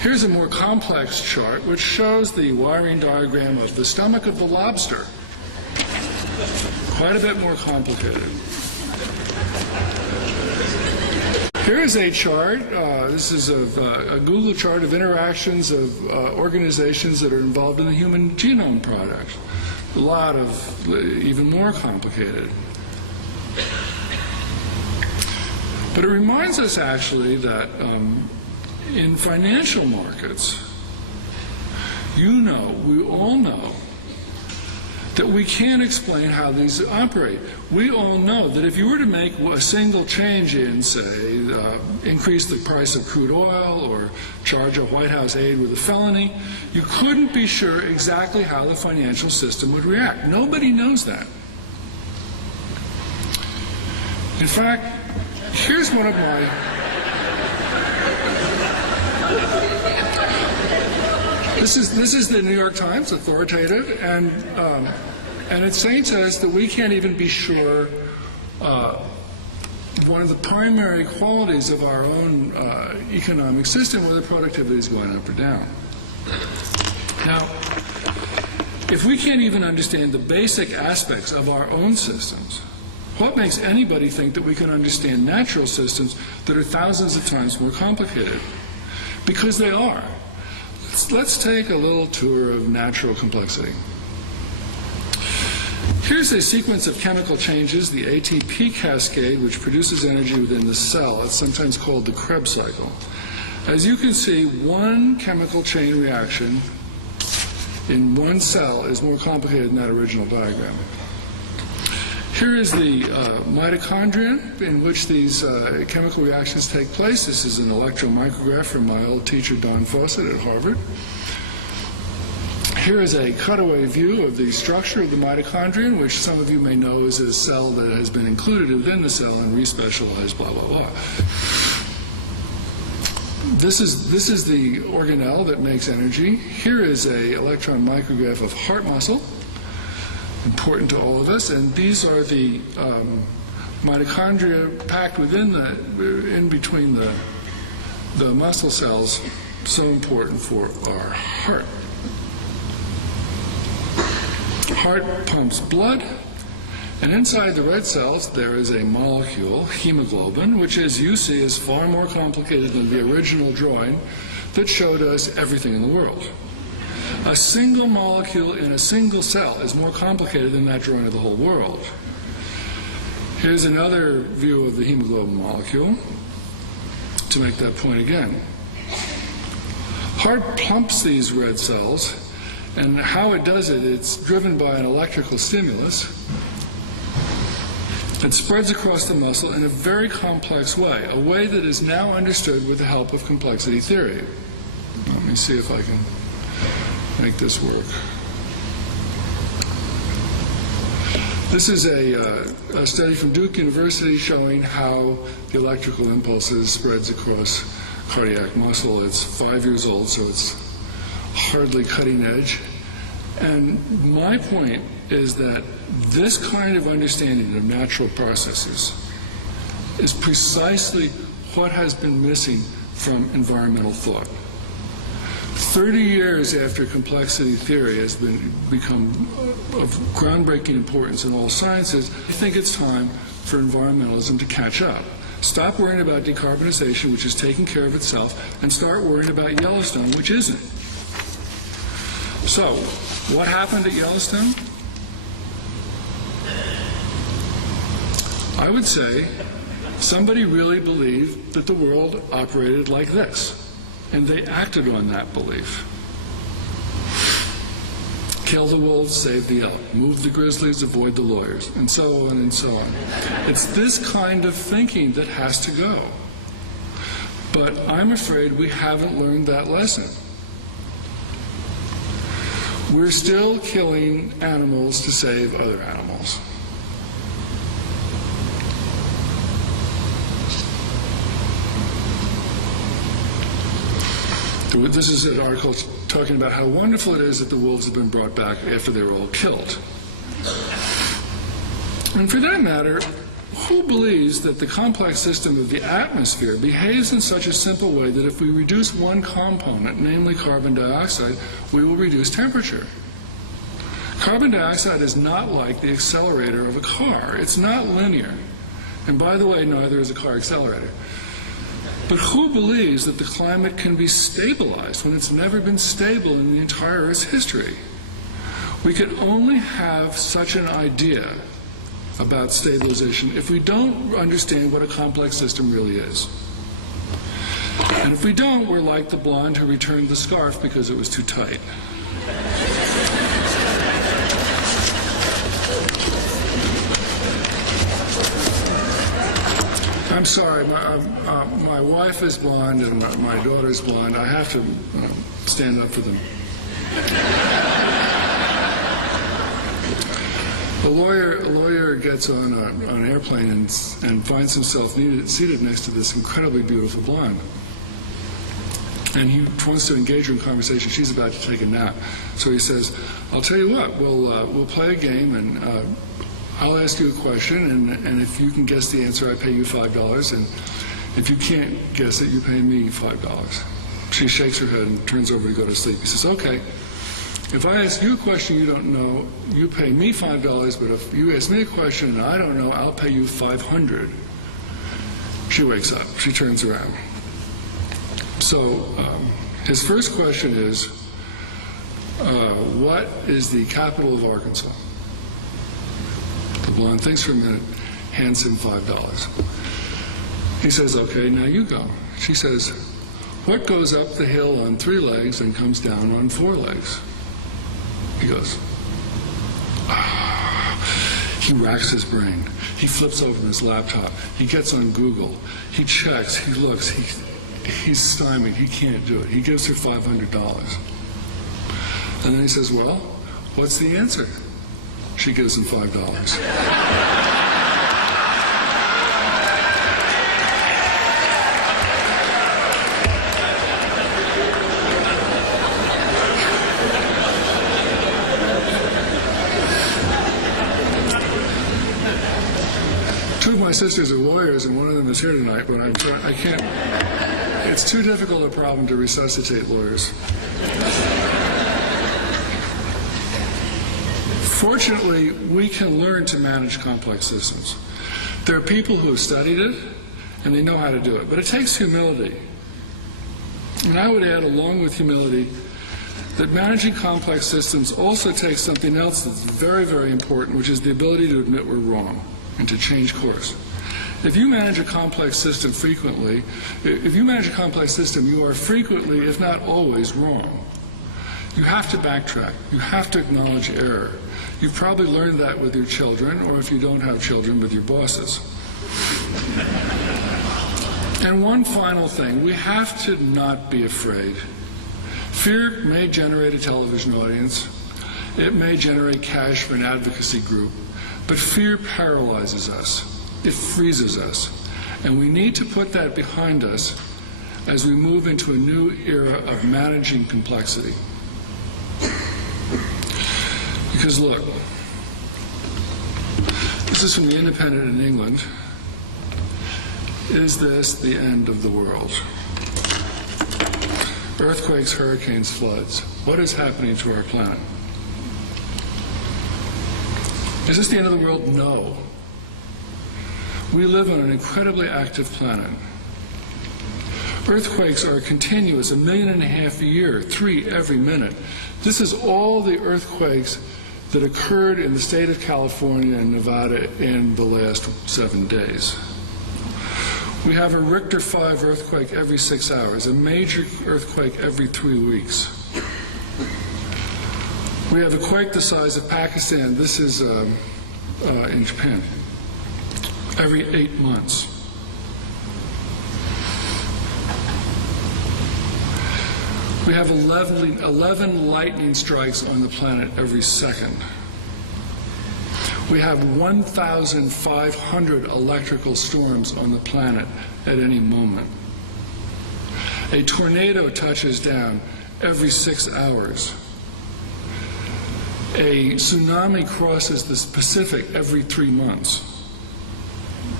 Here's a more complex chart which shows the wiring diagram of the stomach of the lobster. Quite a bit more complicated. Here is a chart. This is a Google chart of interactions of organizations that are involved in the Human Genome Project. A lot of even more complicated. But it reminds us actually that in financial markets, we all know that we can't explain how these operate. We all know that if you were to make a single change in, say, increase the price of crude oil or charge a White House aide with a felony, you couldn't be sure exactly how the financial system would react. Nobody knows that. In fact, here's one of my... This is the New York Times, authoritative, and it's saying to us that we can't even be sure one of the primary qualities of our own economic system, whether productivity is going up or down. Now, if we can't even understand the basic aspects of our own systems, what makes anybody think that we can understand natural systems that are thousands of times more complicated? Because they are. Let's take a little tour of natural complexity. Here's a sequence of chemical changes, the ATP cascade, which produces energy within the cell. It's sometimes called the Krebs cycle. As you can see, one chemical chain reaction in one cell is more complicated than that original diagram. Here is the mitochondria in which these chemical reactions take place. This is an electron micrograph from my old teacher, Don Fawcett at Harvard. Here is a cutaway view of the structure of the mitochondrion, which some of you may know is a cell that has been included within the cell and respecialized, blah, blah, blah. This is the organelle that makes energy. Here is an electron micrograph of heart muscle, important to all of us, and these are the mitochondria packed in between the muscle cells, so important for our heart. Heart pumps blood, and inside the red cells there is a molecule, hemoglobin, which, as you see, is far more complicated than the original drawing that showed us everything in the world. A single molecule in a single cell is more complicated than that drawing of the whole world. Here's another view of the hemoglobin molecule to make that point again. Heart pumps these red cells, and how it does it, it's driven by an electrical stimulus. It spreads across the muscle in a very complex way, a way that is now understood with the help of complexity theory. Let me see if I can make this work. This is a study from Duke University showing how the electrical impulses spreads across cardiac muscle. It's 5 years old, so it's hardly cutting edge. And my point is that this kind of understanding of natural processes is precisely what has been missing from environmental thought. 30 years after complexity theory has become of groundbreaking importance in all sciences, I think it's time for environmentalism to catch up. Stop worrying about decarbonization, which is taking care of itself, and start worrying about Yellowstone, which isn't. So, what happened at Yellowstone? I would say somebody really believed that the world operated like this. And they acted on that belief. Kill the wolves, save the elk. Move the grizzlies, avoid the lawyers. And so on and so on. It's this kind of thinking that has to go. But I'm afraid we haven't learned that lesson. We're still killing animals to save other animals. This is an article talking about how wonderful it is that the wolves have been brought back after they were all killed. And for that matter, who believes that the complex system of the atmosphere behaves in such a simple way that if we reduce one component, namely carbon dioxide, we will reduce temperature? Carbon dioxide is not like the accelerator of a car. It's not linear. And by the way, neither is a car accelerator. But who believes that the climate can be stabilized when it's never been stable in the entire Earth's history? We can only have such an idea about stabilization if we don't understand what a complex system really is. And if we don't, we're like the blonde who returned the scarf because it was too tight. I'm sorry, my wife is blonde and my daughter's blonde. I have to stand up for them. A lawyer gets on an airplane and finds himself seated next to this incredibly beautiful blonde. And he wants to engage her in conversation. She's about to take a nap. So he says, I'll tell you what, we'll play a game, and I'll ask you a question, and if you can guess the answer, I pay you $5, and if you can't guess it, you pay me $5. She shakes her head and turns over to go to sleep. He says, okay, if I ask you a question you don't know, you pay me $5, but if you ask me a question and I don't know, I'll pay you $500. She wakes up. She turns around. So his first question is, what is the capital of Arkansas? The blonde thinks for a minute, hands him $5. He says, okay, now you go. She says, what goes up the hill on 3 legs and comes down on 4 legs? He goes, He racks his brain. He flips open his laptop. He gets on Google. He checks. He looks. He's stymied. He can't do it. He gives her $500. And then he says, well, what's the answer? She gives him $5. My sisters are lawyers, and one of them is here tonight, but I can't. It's too difficult a problem to resuscitate lawyers. Fortunately, we can learn to manage complex systems. There are people who have studied it, and they know how to do it, but it takes humility. And I would add, along with humility, that managing complex systems also takes something else that's very, very important, which is the ability to admit we're wrong and to change course. If you manage a complex system frequently, you are frequently, if not always, wrong. You have to backtrack. You have to acknowledge error. You've probably learned that with your children, or if you don't have children, with your bosses. And one final thing, we have to not be afraid. Fear may generate a television audience. It may generate cash for an advocacy group. But fear paralyzes us. It freezes us. And we need to put that behind us as we move into a new era of managing complexity. Because look, this is from The Independent in England. Is this the end of the world? Earthquakes, hurricanes, floods. What is happening to our planet? Is this the end of the world? No. We live on an incredibly active planet. Earthquakes are continuous, 1.5 million a year, 3 every minute. This is all the earthquakes that occurred in the state of California and Nevada in the last 7 days. We have a Richter 5 earthquake every 6 hours, a major earthquake every 3 weeks. We have a quake the size of Pakistan. This is in Japan. Every 8 months. We have 11 lightning strikes on the planet every second. We have 1,500 electrical storms on the planet at any moment. A tornado touches down every 6 hours. A tsunami crosses the Pacific every 3 months.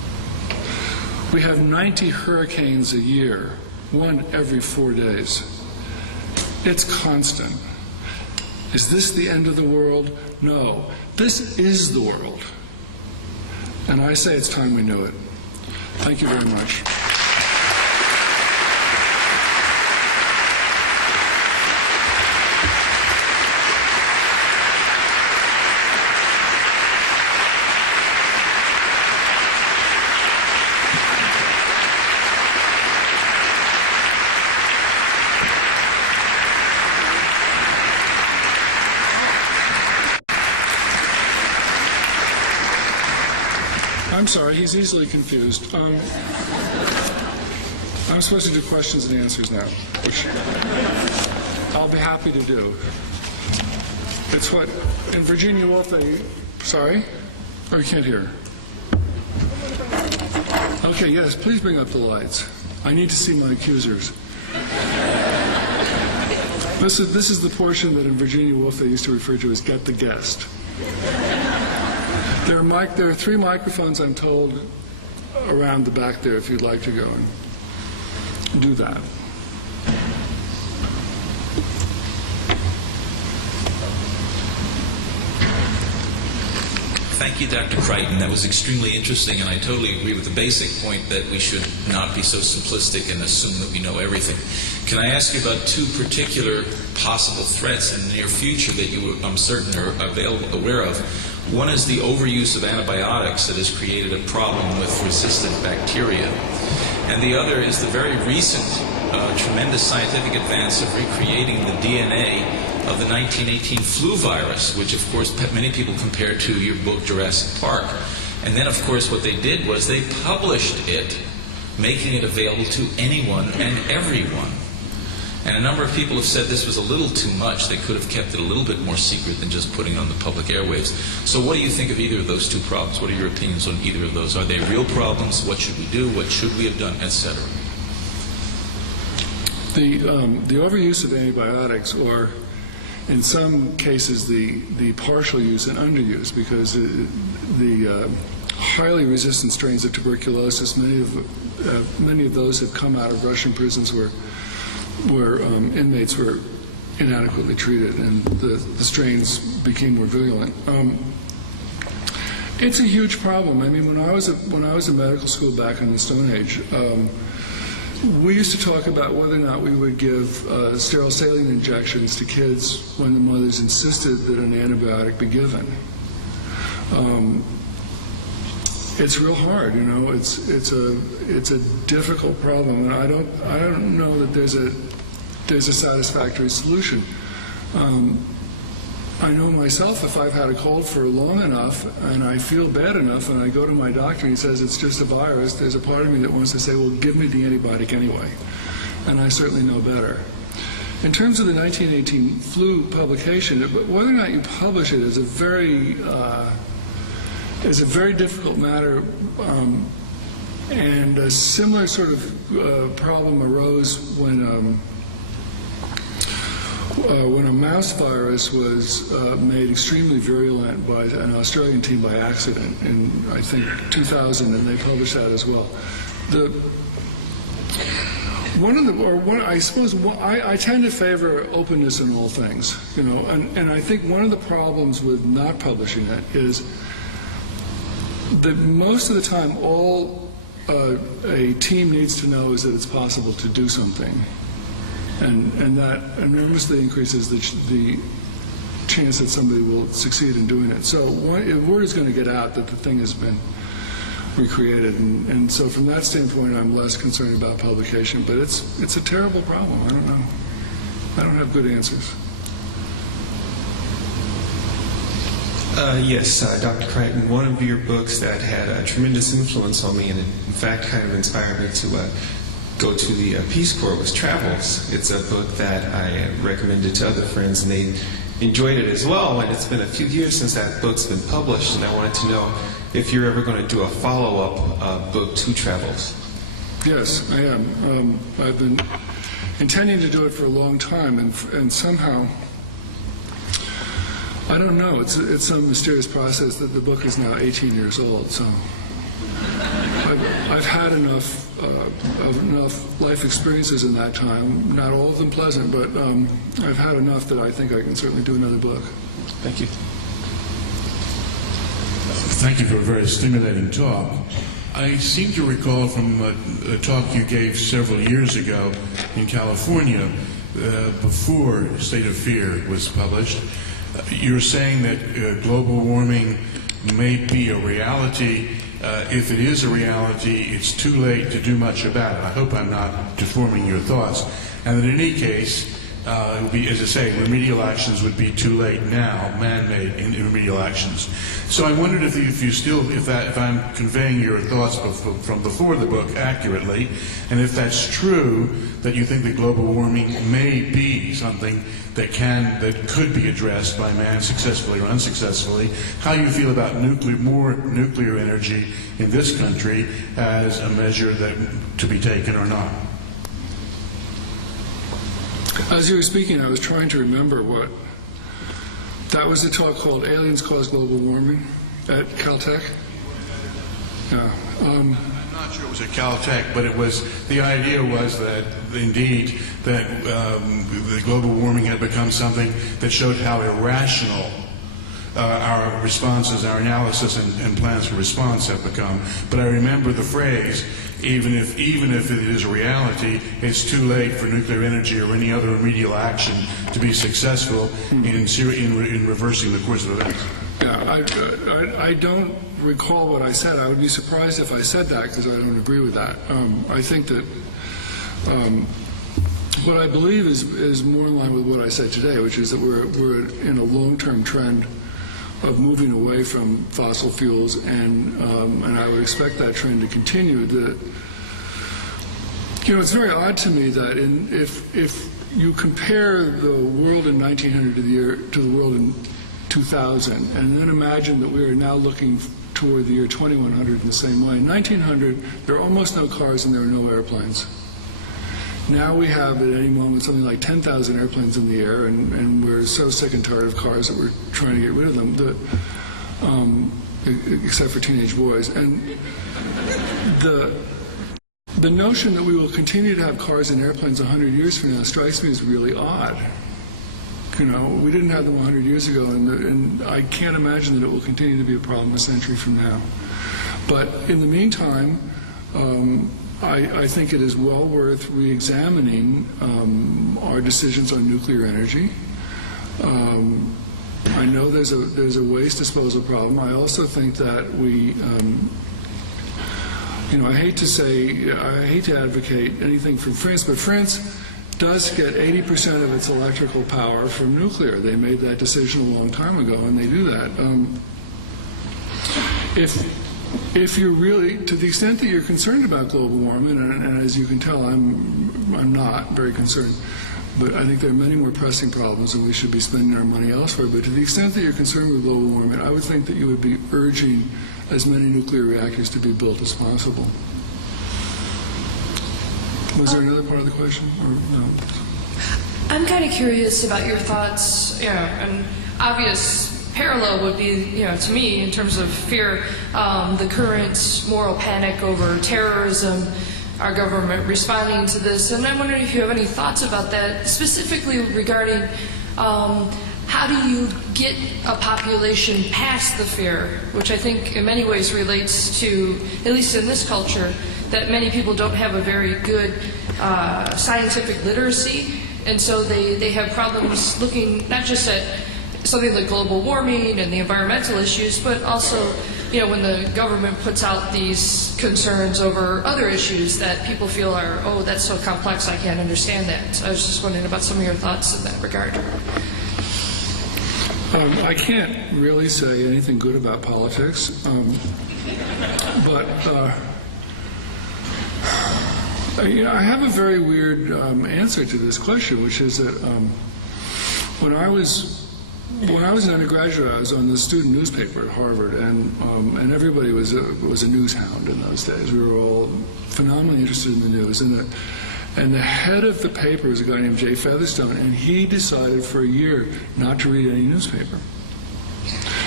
We have 90 hurricanes a year, one every 4 days. It's constant. Is this the end of the world? No. This is the world. And I say it's time we knew it. Thank you very much. I'm sorry, he's easily confused. I'm supposed to do questions and answers now, which I'll be happy to do. It's what, in Virginia Woolf, sorry? Oh, you can't hear. Okay, yes, please bring up the lights. I need to see my accusers. This is the portion that in Virginia Woolf they used to refer to as get the guest. There are 3 microphones, I'm told, around the back there if you'd like to go and do that. Thank you, Dr. Crichton. That was extremely interesting, and I totally agree with the basic point that we should not be so simplistic and assume that we know everything. Can I ask you about 2 particular possible threats in the near future that you, I'm certain, are aware of? One is the overuse of antibiotics that has created a problem with resistant bacteria. And the other is the very recent tremendous scientific advance of recreating the DNA of the 1918 flu virus, which of course many people compare to your book Jurassic Park. And then of course what they did was they published it, making it available to anyone and everyone. And a number of people have said this was a little too much. They could have kept it a little bit more secret than just putting it on the public airwaves. So what do you think of either of those 2 problems? What are your opinions on either of those? Are they real problems? What should we do? What should we have done? Etc. The overuse of antibiotics, or in some cases the partial use and underuse, because the highly resistant strains of tuberculosis, many of those have come out of Russian prisons where inmates were inadequately treated, and the strains became more virulent. It's a huge problem. I mean, when I was in medical school back in the Stone Age, we used to talk about whether or not we would give sterile saline injections to kids when the mothers insisted that an antibiotic be given. It's real hard, you know. It's a difficult problem, and I don't know that there's a satisfactory solution. I know myself, if I've had a cold for long enough and I feel bad enough and I go to my doctor and he says it's just a virus, there's a part of me that wants to say, well, give me the antibiotic anyway. And I certainly know better. In terms of the 1918 flu publication, whether or not you publish it is a very difficult matter, and a similar sort of problem arose when a mouse virus was made extremely virulent by an Australian team by accident in, I think, 2000, and they published that as well. I tend to favor openness in all things, you know, and I think one of the problems with not publishing it is that most of the time all a team needs to know is that it's possible to do something. And that enormously increases the chance that somebody will succeed in doing it. So word is going to get out that the thing has been recreated, and so from that standpoint, I'm less concerned about publication. But it's a terrible problem. I don't know. I don't have good answers. Yes, Dr. Crichton, one of your books that had a tremendous influence on me, and in fact kind of inspired me to go to the Peace Corps, was Travels. It's a book that I recommended to other friends, and they enjoyed it as well. And it's been a few years since that book's been published, and I wanted to know if you're ever going to do a follow-up book to Travels. Yes, I am. I've been intending to do it for a long time, and somehow, I don't know, it's some mysterious process that the book is now 18 years old, so I've had enough life experiences in that time. Not all of them pleasant, but I've had enough that I think I can certainly do another book. Thank you. Thank you for a very stimulating talk. I seem to recall from a talk you gave several years ago in California, before State of Fear was published, you were saying that global warming may be a reality. If it is a reality, it's too late to do much about it. I hope I'm not deforming your thoughts. And that in any case, it would be, as I say, remedial actions would be too late now, man-made in remedial actions. So I wondered if I'm conveying your thoughts from before the book accurately, and if that's true, that you think that global warming may be something that could be addressed by man successfully or unsuccessfully, how you feel about more nuclear energy in this country as a measure to be taken or not. As you were speaking, I was trying to remember what... That was a talk called Aliens Cause Global Warming at Caltech? Yeah. I'm not sure it was at Caltech, but the idea was that, indeed, that the global warming had become something that showed how irrational our responses, our analysis and plans for response have become. But I remember the phrase, even if it is a reality, it's too late for nuclear energy or any other remedial action to be successful in reversing the course of events. Yeah, I don't recall what I said. I would be surprised if I said that, because I don't agree with that. I think that what I believe is more in line with what I said today, which is that we're in a long-term trend of moving away from fossil fuels, and I would expect that trend to continue. It's very odd to me that if you compare the world in 1900 to the world in 2000, and then imagine that we are now looking toward the year 2100 in the same way. In 1900, there are almost no cars and there are no airplanes. Now we have at any moment something like 10,000 airplanes in the air, and we're so sick and tired of cars that we're trying to get rid of them, except for teenage boys. And the notion that we will continue to have cars and airplanes 100 years from now strikes me as really odd. We didn't have them 100 years ago, and I can't imagine that it will continue to be a problem a century from now. But in the meantime, I think it is well worth re-examining our decisions on nuclear energy. I know there's a waste disposal problem. I also think that I hate to advocate anything from France, but France does get 80% of its electrical power from nuclear. They made that decision a long time ago, and they do that. If you're really, to the extent that you're concerned about global warming, and as you can tell, I'm not very concerned, but I think there are many more pressing problems, and we should be spending our money elsewhere. But to the extent that you're concerned with global warming, I would think that you would be urging as many nuclear reactors to be built as possible. Was there another part of the question, or no? I'm kind of curious about your thoughts. An obvious parallel would be, to me, in terms of fear, the current moral panic over terrorism, our government responding to this, and I'm wondering if you have any thoughts about that, specifically regarding how do you get a population past the fear, which I think in many ways relates to, at least in this culture, that many people don't have a very good scientific literacy, and so they have problems looking not just at something like global warming and the environmental issues, but also, when the government puts out these concerns over other issues that people feel are, oh, that's so complex, I can't understand that. So I was just wondering about some of your thoughts in that regard. I can't really say anything good about politics, but I have a very weird answer to this question, which is that when I was an undergraduate, I was on the student newspaper at Harvard, and everybody was a news hound in those days. We were all phenomenally interested in the news, and the head of the paper was a guy named Jay Featherstone, and he decided for a year not to read any newspaper.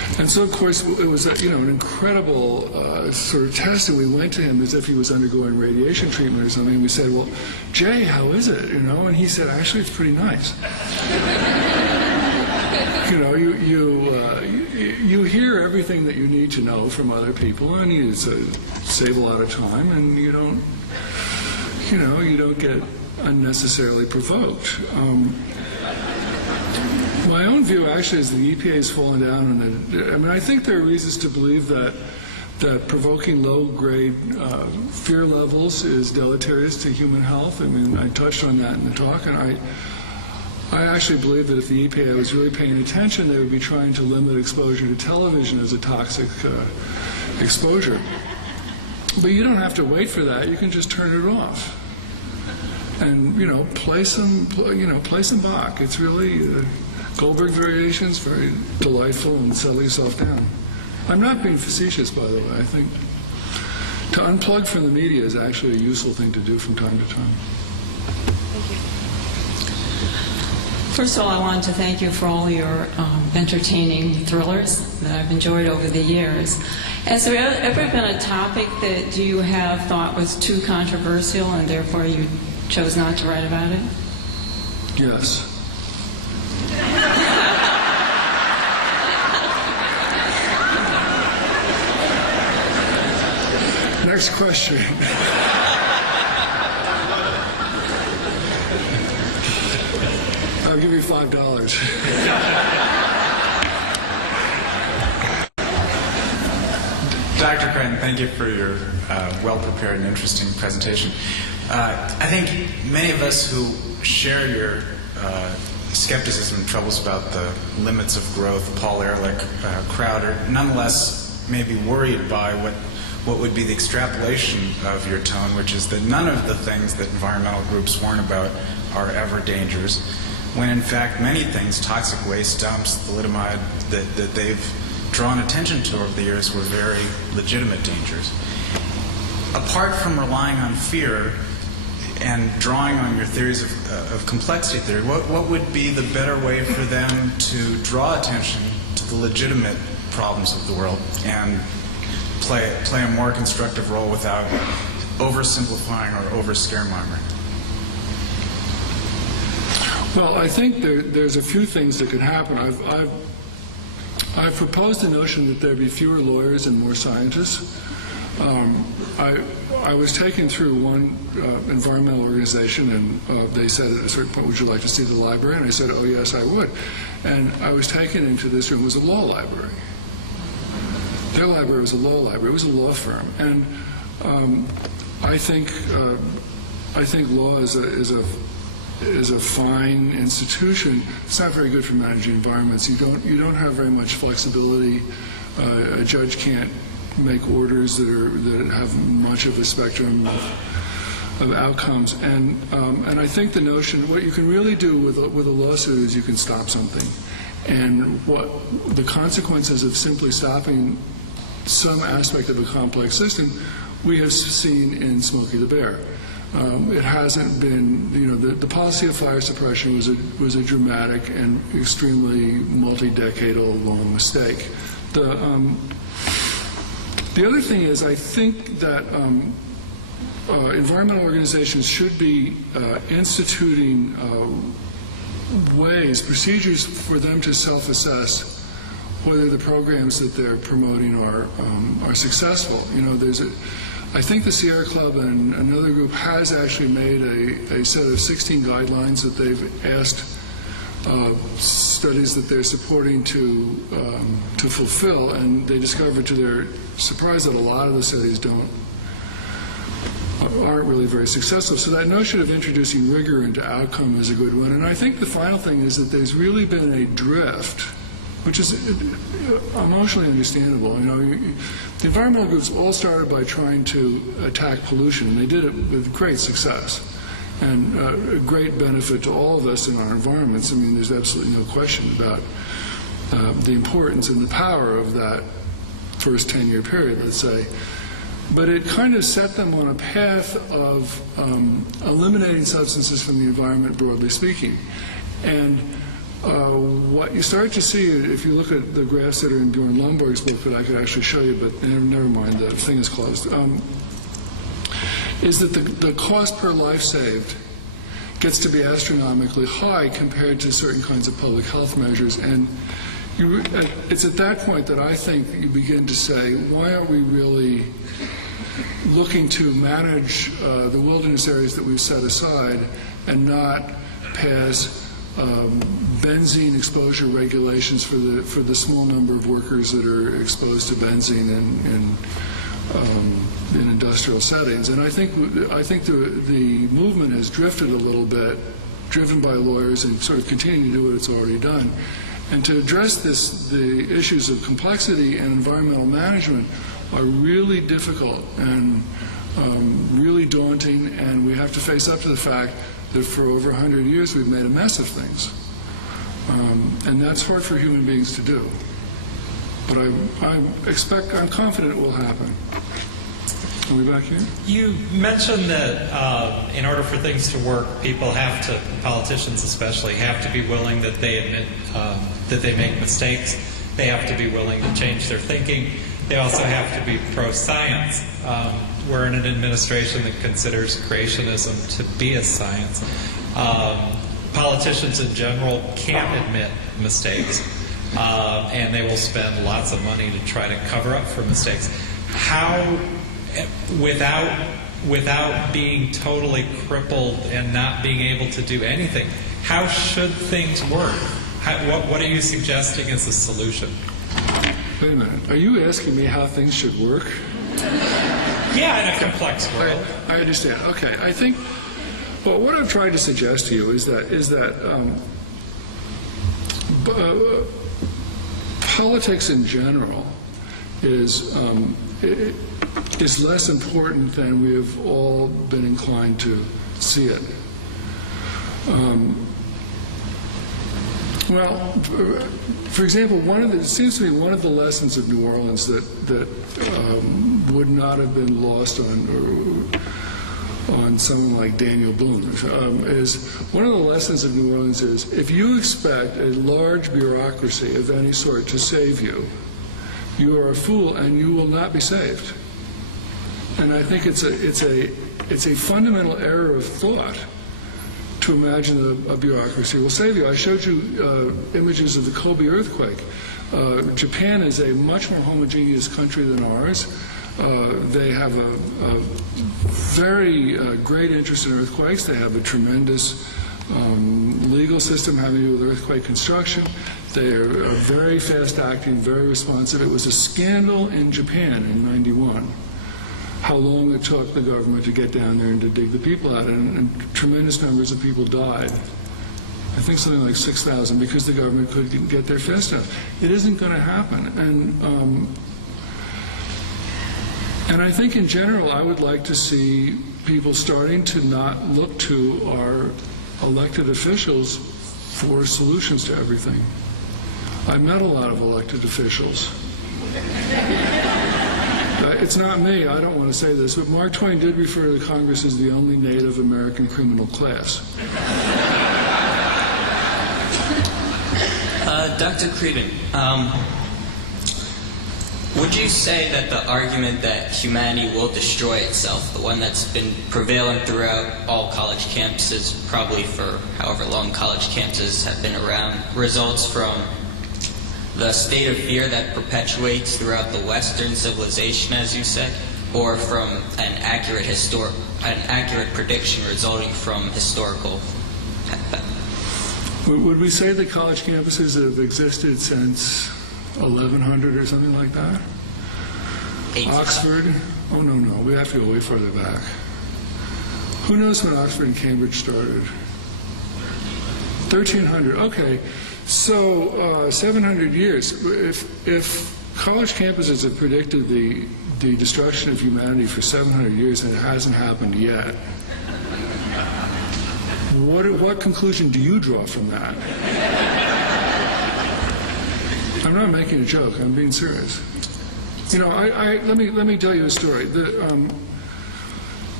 And so, of course, it was an incredible sort of test, and we went to him as if he was undergoing radiation treatment or something. And we said, "Well, Jay, how is it?" And he said, "Actually, it's pretty nice." You hear everything that you need to know from other people, and you save a lot of time, and you don't get unnecessarily provoked. My own view actually is the EPA has fallen down, and I think there are reasons to believe that provoking low-grade fear levels is deleterious to human health. I mean, I touched on that in the talk, and I actually believe that if the EPA was really paying attention, they would be trying to limit exposure to television as a toxic exposure. But you don't have to wait for that. You can just turn it off, and play some Bach. It's really Goldberg Variations, very delightful, and settle yourself down. I'm not being facetious, by the way. I think to unplug from the media is actually a useful thing to do from time to time. First of all, I wanted to thank you for all your entertaining thrillers that I've enjoyed over the years. Has there ever been a topic that you have thought was too controversial and therefore you chose not to write about it? Yes. Next question. I'll give you $5. Dr. Crichton, thank you for your well-prepared and interesting presentation. I think many of us who share your skepticism and troubles about the limits of growth, Paul Ehrlich crowd, are nonetheless maybe worried by what would be the extrapolation of your tone, which is that none of the things that environmental groups warn about are ever dangers, when in fact many things, toxic waste dumps, thalidomide, that they've drawn attention to over the years were very legitimate dangers. Apart from relying on fear and drawing on your theories of complexity theory, what would be the better way for them to draw attention to the legitimate problems of the world and play a more constructive role without oversimplifying or over-scaremongering? Well, I think there's a few things that could happen. I've proposed the notion that there be fewer lawyers and more scientists. I was taken through one environmental organization, and they said at a certain point, "Would you like to see the library?" And I said, "Oh, yes, I would." And I was taken into this room. It was a law library. Their library was a law library. It was a law firm. And I think law is a fine institution. It's not very good for managing environments. You don't have very much flexibility. A judge can't make orders that have much of a spectrum of outcomes. And I think the notion, what you can really do with a lawsuit is you can stop something. And what the consequences of simply stopping some aspect of a complex system, we have seen in Smokey the Bear. It hasn't been, the policy of fire suppression was a dramatic and extremely multi-decadal long mistake. The other thing is, I think that environmental organizations should be instituting procedures for them to self-assess whether the programs that they're promoting are successful. I think the Sierra Club and another group has actually made a set of 16 guidelines that they've asked studies that they're supporting to fulfill, and they discovered to their surprise that a lot of the studies aren't really very successful. So that notion of introducing rigor into outcome is a good one. And I think the final thing is that there's really been a drift, which is emotionally understandable. The environmental groups all started by trying to attack pollution, and they did it with great success and a great benefit to all of us in our environments. I mean, there's absolutely no question about the importance and the power of that first 10-year period, let's say. But it kind of set them on a path of eliminating substances from the environment, broadly speaking. And what you start to see, if you look at the graphs that are in Bjorn Lomborg's book that I could actually show you, but never mind, the thing is closed, is that the cost per life saved gets to be astronomically high compared to certain kinds of public health measures. And it's at that point that I think you begin to say, why aren't we really looking to manage the wilderness areas that we've set aside and not pass benzene exposure regulations for the small number of workers that are exposed to benzene in industrial settings? And I think the movement has drifted a little bit, driven by lawyers, and sort of continuing to do what it's already done. And to address the issues of complexity and environmental management are really difficult and really daunting, and we have to face up to the fact that for over 100 years we've made a mess of things. And that's hard for human beings to do. But I'm confident it will happen. Are we back here? You mentioned that in order for things to work, people have to, politicians especially, have to be willing that they admit that they make mistakes. They have to be willing to change their thinking. They also have to be pro-science. We're in an administration that considers creationism to be a science. Politicians in general can't admit mistakes, and they will spend lots of money to try to cover up for mistakes. How, without being totally crippled and not being able to do anything, how should things work? What are you suggesting as a solution? Wait a minute. Are you asking me how things should work? Yeah, in a complex world. I understand. Okay. I think, well, what I'm trying to suggest to you is that politics in general is less important than we have all been inclined to see it. Well, for example, it seems to me one of the lessons of New Orleans that would not have been lost on someone like Daniel Boone is one of the lessons of New Orleans is if you expect a large bureaucracy of any sort to save you, you are a fool and you will not be saved. And I think it's a fundamental error of thought to imagine a bureaucracy will save you. I showed you images of the Kobe earthquake. Japan is a much more homogeneous country than ours. They have a very great interest in earthquakes. They have a tremendous legal system having to do with earthquake construction. They are very fast-acting, very responsive. It was a scandal in Japan in '91. How long it took the government to get down there and to dig the people out, and tremendous numbers of people died. I think something like 6,000 because the government couldn't get there fast enough. It isn't going to happen, and I think in general I would like to see people starting to not look to our elected officials for solutions to everything. I met a lot of elected officials. It's not me, I don't want to say this, but Mark Twain did refer to Congress as the only Native American criminal class. Dr. Crichton, would you say that the argument that humanity will destroy itself, the one that's been prevalent throughout all college campuses, probably for however long college campuses have been around, results from the state of fear that perpetuates throughout the Western civilization, as you said, or from an accurate prediction resulting from historical? Would we say that college campuses have existed since 1100 or something like that? Oxford? Oh, no, we have to go way farther back. Who knows when Oxford and Cambridge started? 1300, okay. So 700 years. If college campuses have predicted the destruction of humanity for 700 years and it hasn't happened yet, what conclusion do you draw from that? I'm not making a joke. I'm being serious. You know, let me tell you a story.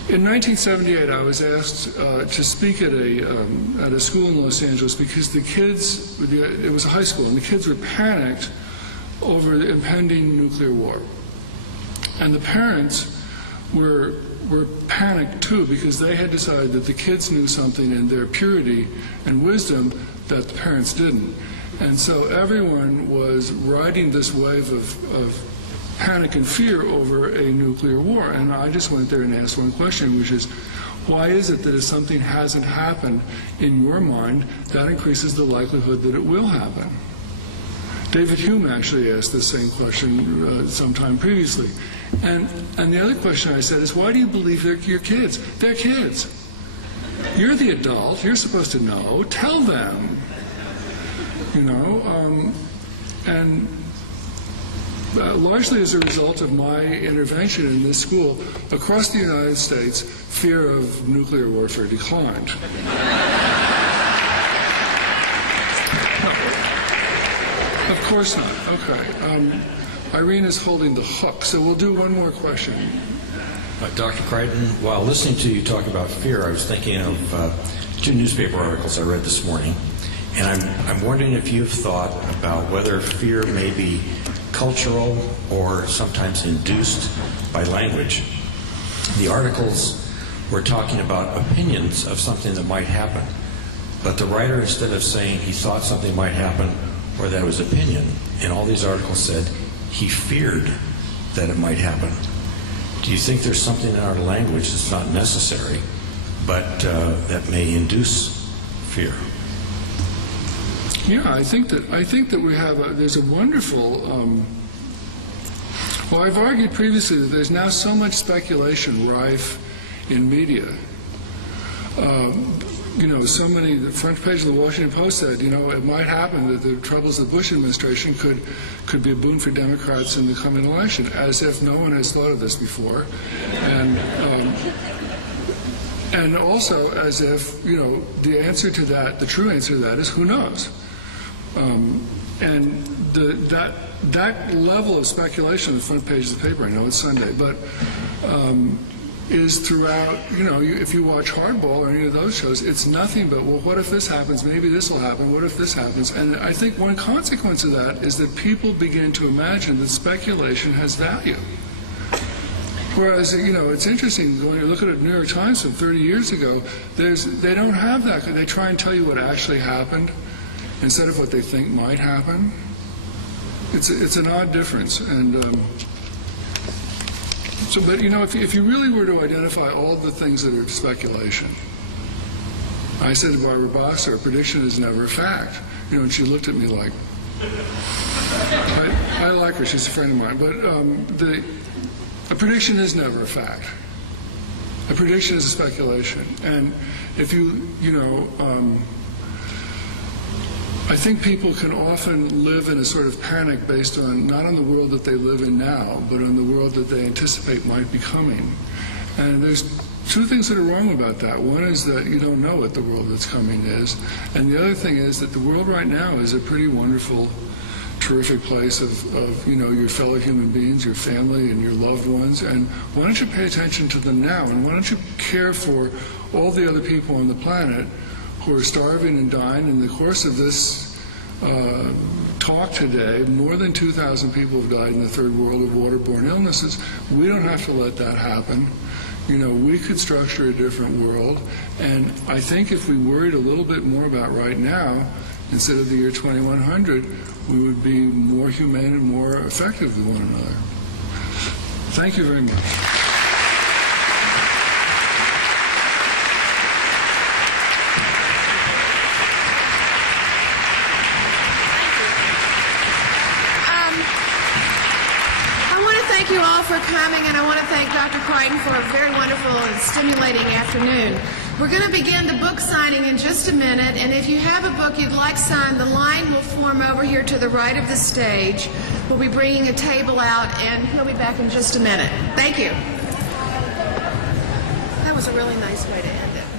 In 1978, I was asked to speak at a school in Los Angeles because the kids, it was a high school, and the kids were panicked over the impending nuclear war. And the parents were panicked too because they had decided that the kids knew something in their purity and wisdom that the parents didn't. And so everyone was riding this wave of panic and fear over a nuclear war. And I just went there and asked one question, which is, why is it that if something hasn't happened in your mind, that increases the likelihood that it will happen? David Hume actually asked the same question sometime previously. And the other question I said is, why do you believe they're your kids? They're kids. You're the adult. You're supposed to know. Tell them. You know, and largely as a result of my intervention in this school, across the United States, fear of nuclear warfare declined. Of course not. Okay. Irene is holding the hook, so we'll do one more question. Dr. Crichton, while listening to you talk about fear, I was thinking of two newspaper articles I read this morning, and I'm wondering if you've thought about whether fear may be cultural or sometimes induced by language. The articles were talking about opinions of something that might happen, but the writer, instead of saying he thought something might happen or that it was opinion, in all these articles said he feared that it might happen. Do you think there's something in our language that's not necessary, but that may induce fear? Yeah, I think that we have there's a wonderful. Well, I've argued previously that there's now so much speculation rife in media. You know, so many. The front page of the Washington Post said, you know, it might happen that the troubles of the Bush administration could be a boon for Democrats in the coming election, as if no one has thought of this before, and also as if, you know, the answer to that, the true answer to that is who knows. And that level of speculation on the front page of the paper, I know it's Sunday, but is throughout, you know, if you watch Hardball or any of those shows, it's nothing but, well, what if this happens? Maybe this will happen. What if this happens? And I think one consequence of that is that people begin to imagine that speculation has value. Whereas, you know, it's interesting, when you look at the New York Times from 30 years ago, they don't have that. They try and tell you what actually happened instead of what they think might happen. It's an odd difference. And so, but you know, if you really were to identify all the things that are speculation, I said to Barbara Boxer, a prediction is never a fact. You know, and she looked at me like, I like her, she's a friend of mine, but a prediction is never a fact. A prediction is a speculation. And if you know, I think people can often live in a sort of panic based on, not on the world that they live in now, but on the world that they anticipate might be coming. And there's two things that are wrong about that. One is that you don't know what the world that's coming is. And the other thing is that the world right now is a pretty wonderful, terrific place of you know, your fellow human beings, your family, and your loved ones. And why don't you pay attention to them now? And why don't you care for all the other people on the planet who are starving and dying? In the course of this talk today, more than 2,000 people have died in the third world of waterborne illnesses. We don't have to let that happen. You know, we could structure a different world. And I think if we worried a little bit more about right now, instead of the year 2100, we would be more humane and more effective with one another. Thank you very much. Thank you all for coming, and I want to thank Dr. Crichton for a very wonderful and stimulating afternoon. We're going to begin the book signing in just a minute, and if you have a book you'd like signed, the line will form over here to the right of the stage. We'll be bringing a table out, and he'll be back in just a minute. Thank you. That was a really nice way to end it.